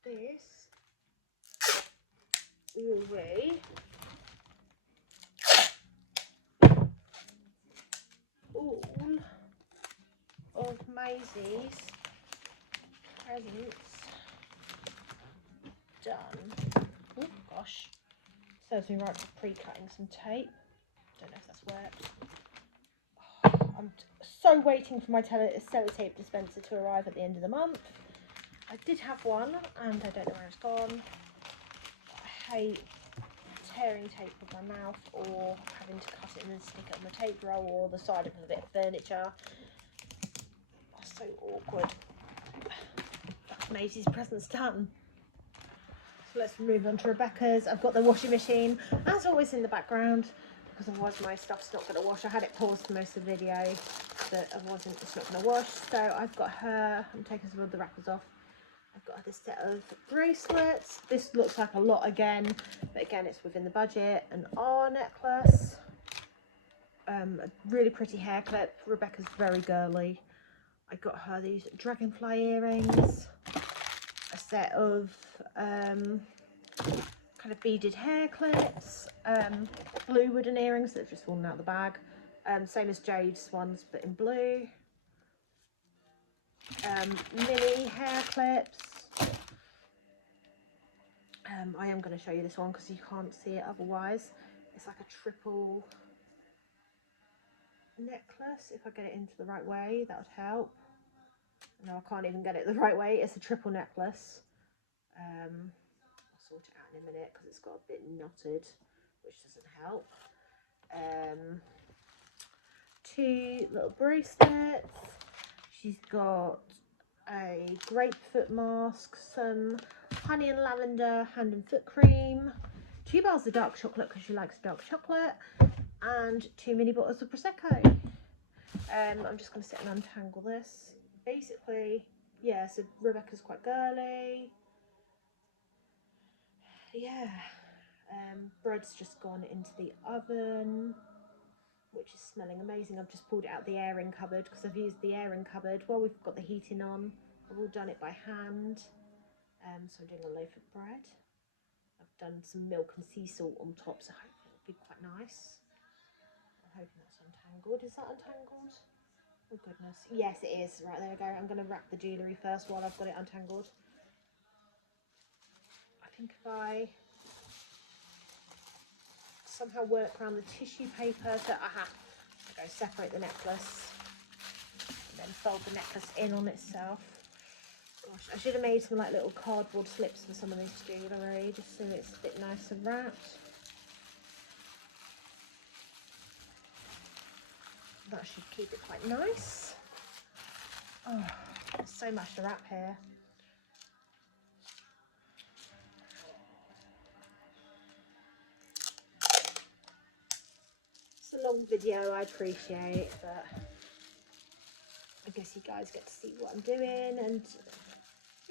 This will be all of Mazie's presents done. Oh gosh, serves me right for pre-cutting some tape. Don't know if that's worked. I'm so waiting for my sellotape dispenser to arrive at the end of the month. I did have one and I don't know where it's gone. I hate tearing tape with my mouth or having to cut it and then stick it on the tape roll or the side of a bit of furniture. That's so awkward. That's Mazie's present's done. So let's move on to Rebecca's. I've got the washing machine as always in the background because otherwise my stuff's not going to wash. I had it paused for most of the video but it's not going to wash. So I've got her, I'm taking some of the wrappers off. I've got this set of bracelets. This looks like a lot again, but again it's within the budget. An R necklace, a really pretty hair clip. Rebecca's very girly. I got her these dragonfly earrings, a set of kind of beaded hair clips, blue wooden earrings that have just fallen out of the bag, same as Jade's ones but in blue. Mini hair clips. I am going to show you this one because you can't see it otherwise. It's like a triple necklace. If I get it into the right way, that would help. No, I can't even get it the right way. It's a triple necklace. I'll sort it out in a minute because it's got a bit knotted, which doesn't help. 2 little bracelets. She's got a grapefruit mask, some honey and lavender hand and foot cream, 2 bars of dark chocolate because she likes dark chocolate, and 2 mini bottles of Prosecco. I'm just going to sit and untangle this. Basically, yeah, so Rebecca's quite girly. Yeah, bread's just gone into the oven, which is smelling amazing. I've just pulled it out the airing cupboard because I've used the airing cupboard while we've got the heating on. I've all done it by hand. So I'm doing a loaf of bread. I've done some milk and sea salt on top, so hopefully it'll be quite nice. I'm hoping that's untangled. Is that untangled? Oh goodness. Yes, it is. Right, there we go. I'm going to wrap the jewellery first while I've got it untangled. I think if I somehow work around the tissue paper to, go separate the necklace and then fold the necklace in on itself. Gosh, I should have made some like little cardboard slips for some of this jewellery just so it's a bit nicer wrapped. That should keep it quite nice. Oh, there's so much to wrap here. It's a long video, I appreciate, but I guess you guys get to see what I'm doing, and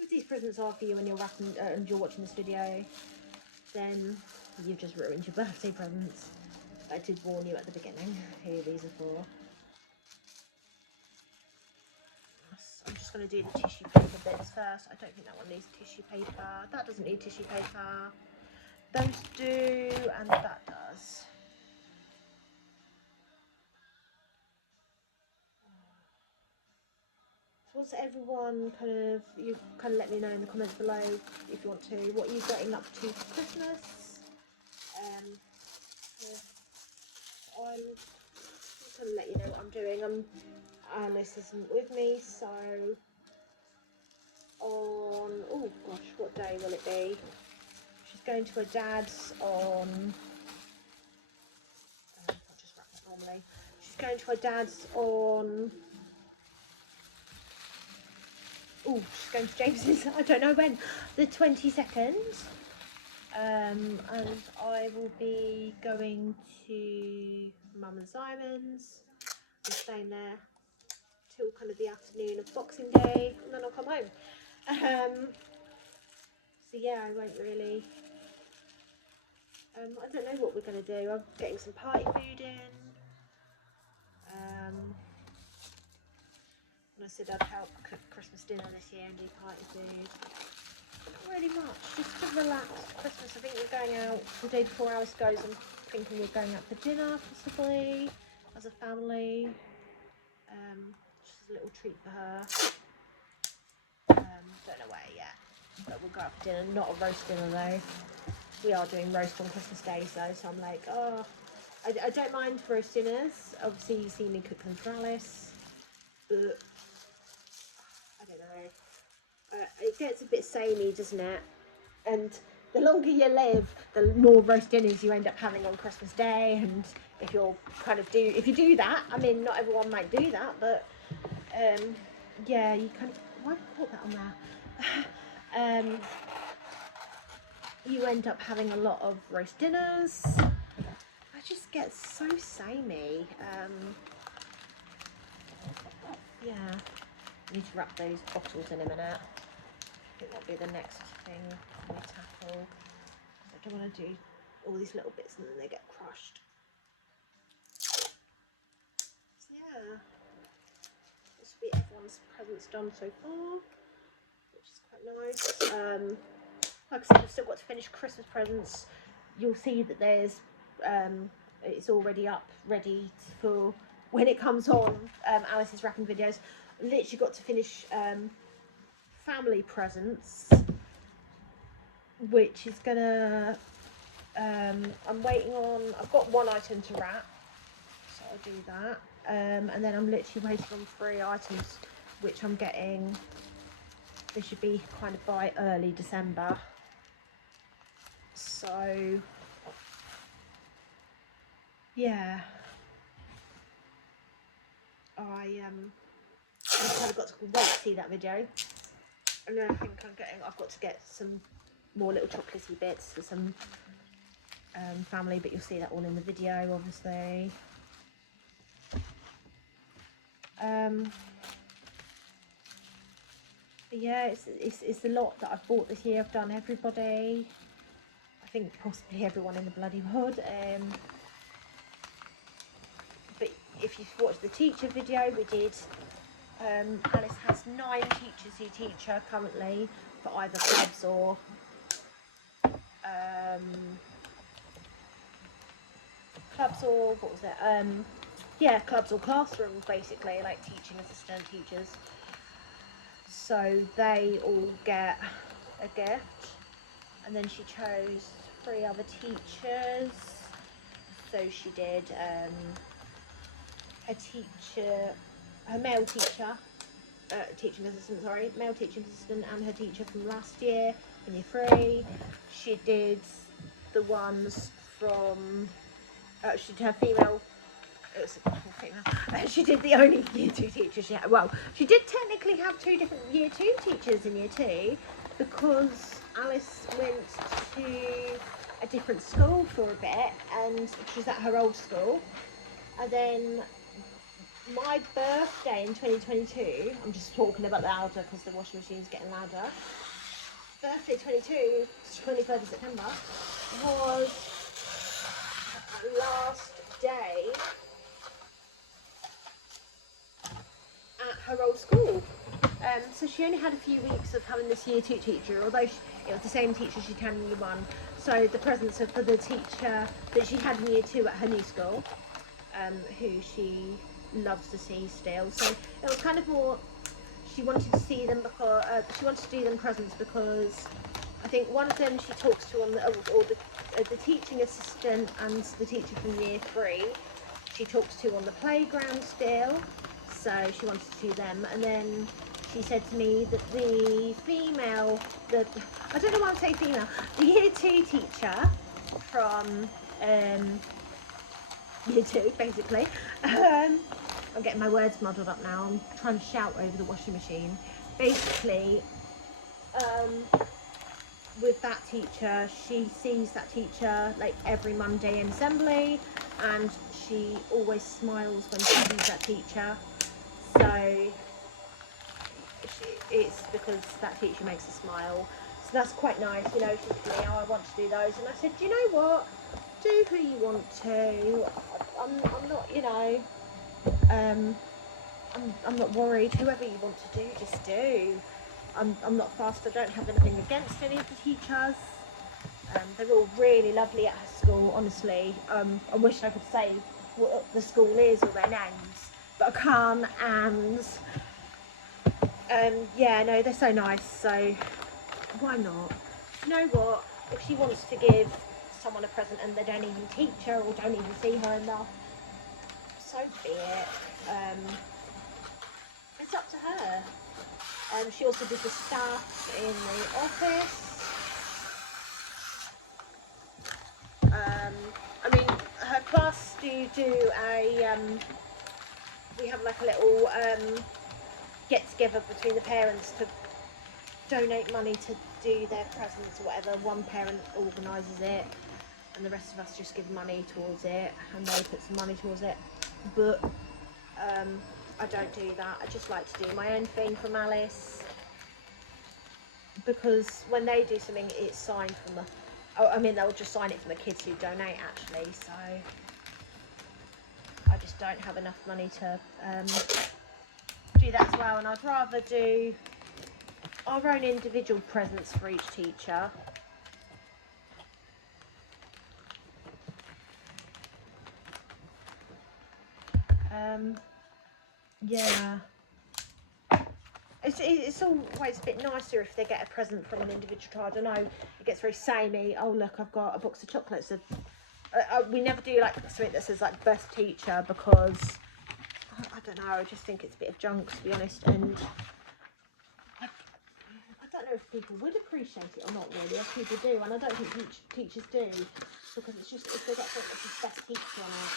if these presents are for you and you're wrapping and you're watching this video, then you've just ruined your birthday presents. I did warn you at the beginning who these are for. I'm just going to do the tissue paper bits first. I don't think that one needs tissue paper. That doesn't need tissue paper. Those do, and that does. what's everyone you let me know in the comments below if you want to, what are you getting up to for Christmas? I'm going to let you know what I'm doing. Alice isn't with me, so on, oh gosh, what day will it be? She's going to her dad's on, I'll just wrap it normally. She's going to her dad's on, oh, she's going to James's, I don't know when, the 22nd. And I will be going to Mum and Simon's and staying there till kind of the afternoon of Boxing Day, and then I'll come home. So yeah, I won't really, I don't know what we're going to do. I'm getting some party food in. And I said I'd help cook Christmas dinner this year and do party food. Not really much, just a relaxed Christmas. I think we're going out the day before Alice goes. I'm thinking we're going out for dinner possibly as a family. Just a little treat for her. Don't know where yet, but we'll go out for dinner. Not a roast dinner though. We are doing roast on Christmas Day, so I'm like, oh, I don't mind roast dinners. Obviously, you see me cook them for Alice, but I don't know. It gets a bit samey, doesn't it? And the longer you live, the more roast dinners you end up having on Christmas Day. And if you're if you do that, I mean, not everyone might do that, but yeah, you why did I put that on there? You end up having a lot of roast dinners. I just get so samey. Yeah, I need to wrap those bottles in a minute. I think that'll be the next thing we tackle. I don't want to do all these little bits and then they get crushed. So yeah, this will be everyone's presents done so far, which is quite nice. Like I said, I've still got to finish Christmas presents. You'll see that there's it's already up, ready for when it comes on. Alice's wrapping videos. I've literally got to finish family presents, which is gonna, I'm waiting on, I've got one item to wrap, so I'll do that, and then I'm literally waiting on 3 items, which I'm getting, they should be kind of by early December, so yeah, I've kind of got to wait to see that video. And then I think I've got to get some more little chocolatey bits for some family, but you'll see that all in the video, obviously. But yeah, it's a lot that I've bought this year. I've done everybody. I think possibly everyone in the bloody world. But if you've watched the teacher video, we did. Alice has 9 teachers who teach her currently for either clubs or what was it? Yeah, clubs or classrooms, basically, like teaching assistant teachers. So they all get a gift, and then she chose 3 other teachers. So she did her male teacher, teaching assistant, sorry, male teaching assistant, and her teacher from last year in year 3. She did the ones from, she did her female, it was a female, she did the only year 2 teacher she had. Well, she did technically have 2 different year 2 teachers in year 2, because Alice went to a different school for a bit, and she was at her old school, and then my birthday in 2022, I'm just talking about louder because the washing machine's getting louder. Birthday 22, 23rd of September, was last day at her old school. So she only had a few weeks of having this year 2 teacher, although it was the same teacher she'd had in year 1. So the presents are for the teacher that she had in year 2 at her new school, who she loves to see still. So it was kind of more, she wanted to see them because she wanted to do them presents because I think one of them she talks to on the the teaching assistant and the teacher from year 3 she talks to on the playground still, so she wanted to do them. And then she said to me that the female, I don't know why I'm saying female, the year 2 teacher from year 2 basically, I'm getting my words muddled up now, I'm trying to shout over the washing machine. Basically, with that teacher, she sees that teacher like every Monday in assembly, and she always smiles when she sees that teacher. So it's because that teacher makes her smile. So that's quite nice, you know. She said to me, oh, I want to do those, and I said, do you know what? Do who you want to. I'm not, you know, I'm not worried. Whoever you want to do, just do. I'm not fast. I don't have anything against any of the teachers. They're all really lovely at her school, honestly. I wish I could say what the school is or their names, but I can't. And yeah, no, they're so nice. So why not? You know what? If she wants to give someone a present and they don't even teach her or don't even see her enough, so be it. It's up to her. She also did the staff in the office. I mean, her class do a, we have like a little get together between the parents to donate money to do their presents or whatever. One parent organises it and the rest of us just give money towards it, and they put some money towards it. But I don't do that. I just like to do my own thing from Alice, because when they do something, it's signed from the, I mean, they'll just sign it from the kids who donate actually, so I just don't have enough money to do that as well. And I'd rather do our own individual presents for each teacher. Yeah, it's always a bit nicer if they get a present from an individual child. I know it gets very samey. Oh look, I've got a box of chocolates. We never do like something that says like best teacher, because I don't know, I just think it's a bit of junk, to be honest. And I don't know if people would appreciate it or not really, if people do, and I don't think teachers do, because it's just, if they get something that says best teacher on it,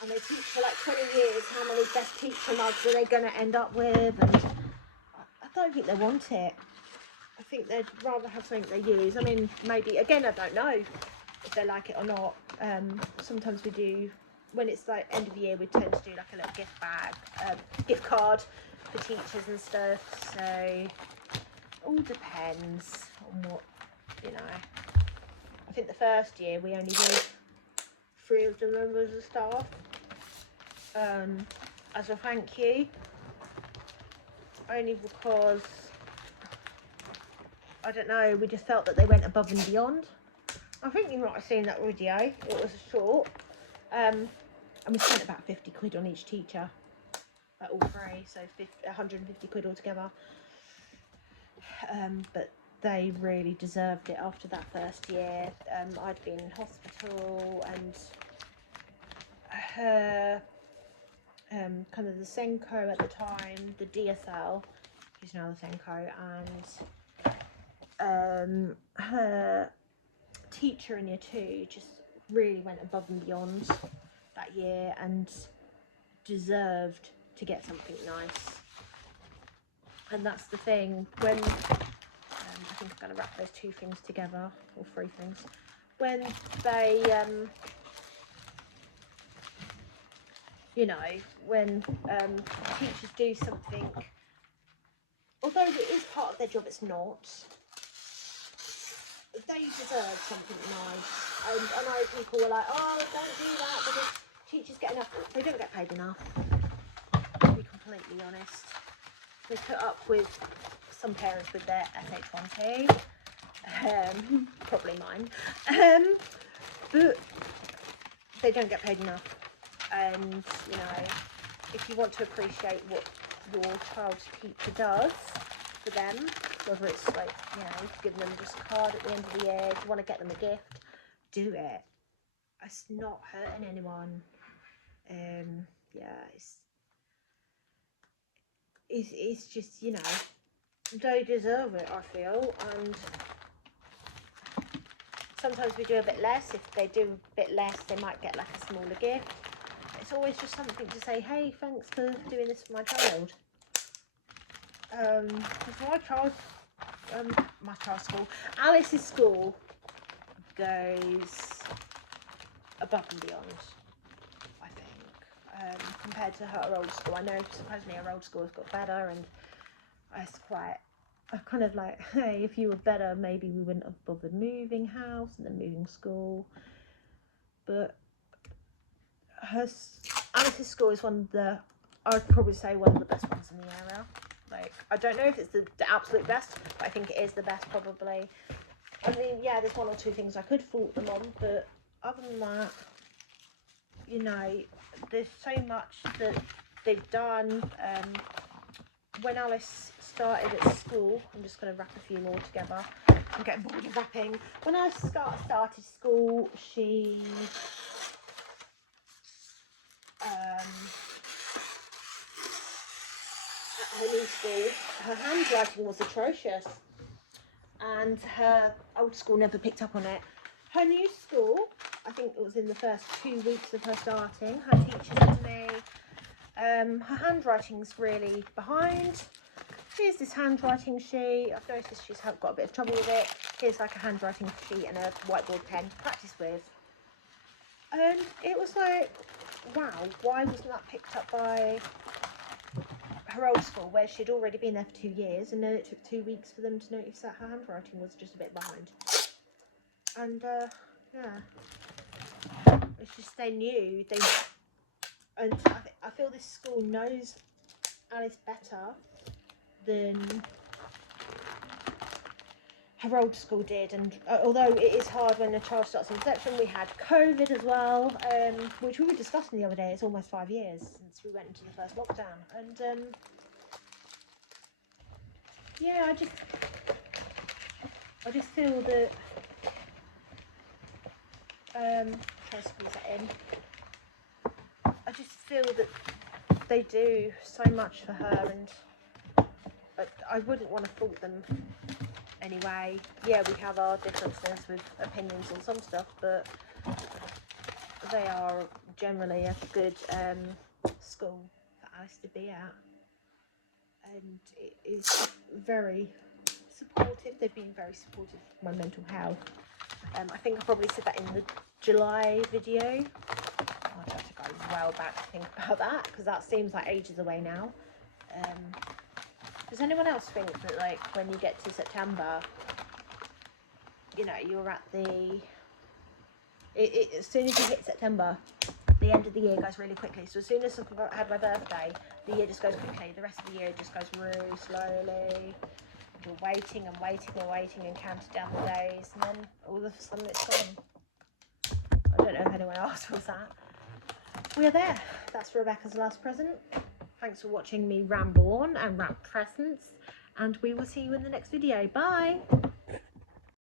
and they teach for like 20 years, how many best teacher mugs are they going to end up with? And I don't think they want it. I think they'd rather have something they use. I mean, maybe, again, I don't know if they like it or not. Sometimes we do, when it's like end of the year, we tend to do like a little gift bag, gift card for teachers and stuff. So it all depends on what, you know. I think the first year we only did 3 of the members of staff as a thank you, only because I don't know, we just felt that they went above and beyond. I think you might have seen that video, it was a short, and we spent about 50 quid on each teacher at all 3, so 150 quid altogether. But they really deserved it after that first year. I'd been in hospital, and her kind of the Senko at the time, the DSL, who's now the Senko, and her teacher in year 2 just really went above and beyond that year and deserved to get something nice. And that's the thing, when I think I'm going to wrap those 2 things together, or 3 things, when they you know, when teachers do something, although it is part of their job, it's not, they deserve something nice. And I know people are like, oh, don't do that because teachers get enough. They don't get paid enough, to be completely honest. They put up with some parents with their SH1T, probably mine, but they don't get paid enough. And you know, if you want to appreciate what your child's teacher does for them, whether it's like, you know, giving them just a card at the end of the year, if you want to get them a gift, do it. It's not hurting anyone. Yeah, it's just, you know, they deserve it, I feel, and sometimes we do a bit less. If they do a bit less, they might get like a smaller gift. It's always just something to say, hey, thanks for doing this for my child. Because my child's school, Alice's school goes above and beyond, I think, compared to her old school. I know supposedly her old school has got better, and it's quite kind of like, hey, if you were better, maybe we wouldn't have bothered moving house and then moving school. But Alice's school is one of the, I'd probably say one of the best ones in the area. Like, I don't know if it's the absolute best, but I think it is the best probably. I mean, yeah, there's one or two things I could fault them on, but other than that, you know, there's so much that they've done. When Alice started at school, I'm just going to wrap a few more together. I'm getting bored of wrapping. When I started school, she at her new school, her handwriting was atrocious, and her old school never picked up on it. Her new school, I think it was in the first 2 weeks of her starting, her teacher said to me, her handwriting's really behind. Here's this handwriting sheet. I've noticed she's got a bit of trouble with it. Here's like a handwriting sheet and a whiteboard pen to practice with. And it was like, wow, why wasn't that picked up by her old school, where she'd already been there for 2 years, and then it took 2 weeks for them to notice that her handwriting was just a bit behind. And yeah, it's just they knew, and I feel this school knows Alice better than her old school did. And although it is hard when a child starts in reception, we had COVID as well, which we were discussing the other day. It's almost 5 years since we went into the first lockdown, and yeah, I just feel that try to squeeze that in. I just feel that they do so much for her, and I wouldn't want to fault them anyway. Yeah, we have our differences with opinions on some stuff, but they are generally a good school for Alice to be at, and it is very supportive. They've been very supportive of my mental health. I think I probably said that in the July video. I'd have to go well back to think about that, because that seems like ages away now. Does anyone else think that, like, when you get to September, you know, you're at the... as soon as you hit September, the end of the year goes really quickly. So as soon as I had my birthday, the year just goes quickly. The rest of the year just goes really slowly. You're waiting and waiting and waiting and counting down the days, and then all of a sudden it's gone. I don't know if anyone else feels that. We're there. That's Rebecca's last present. Thanks for watching me ramble on and wrap presents, and we will see you in the next video. Bye!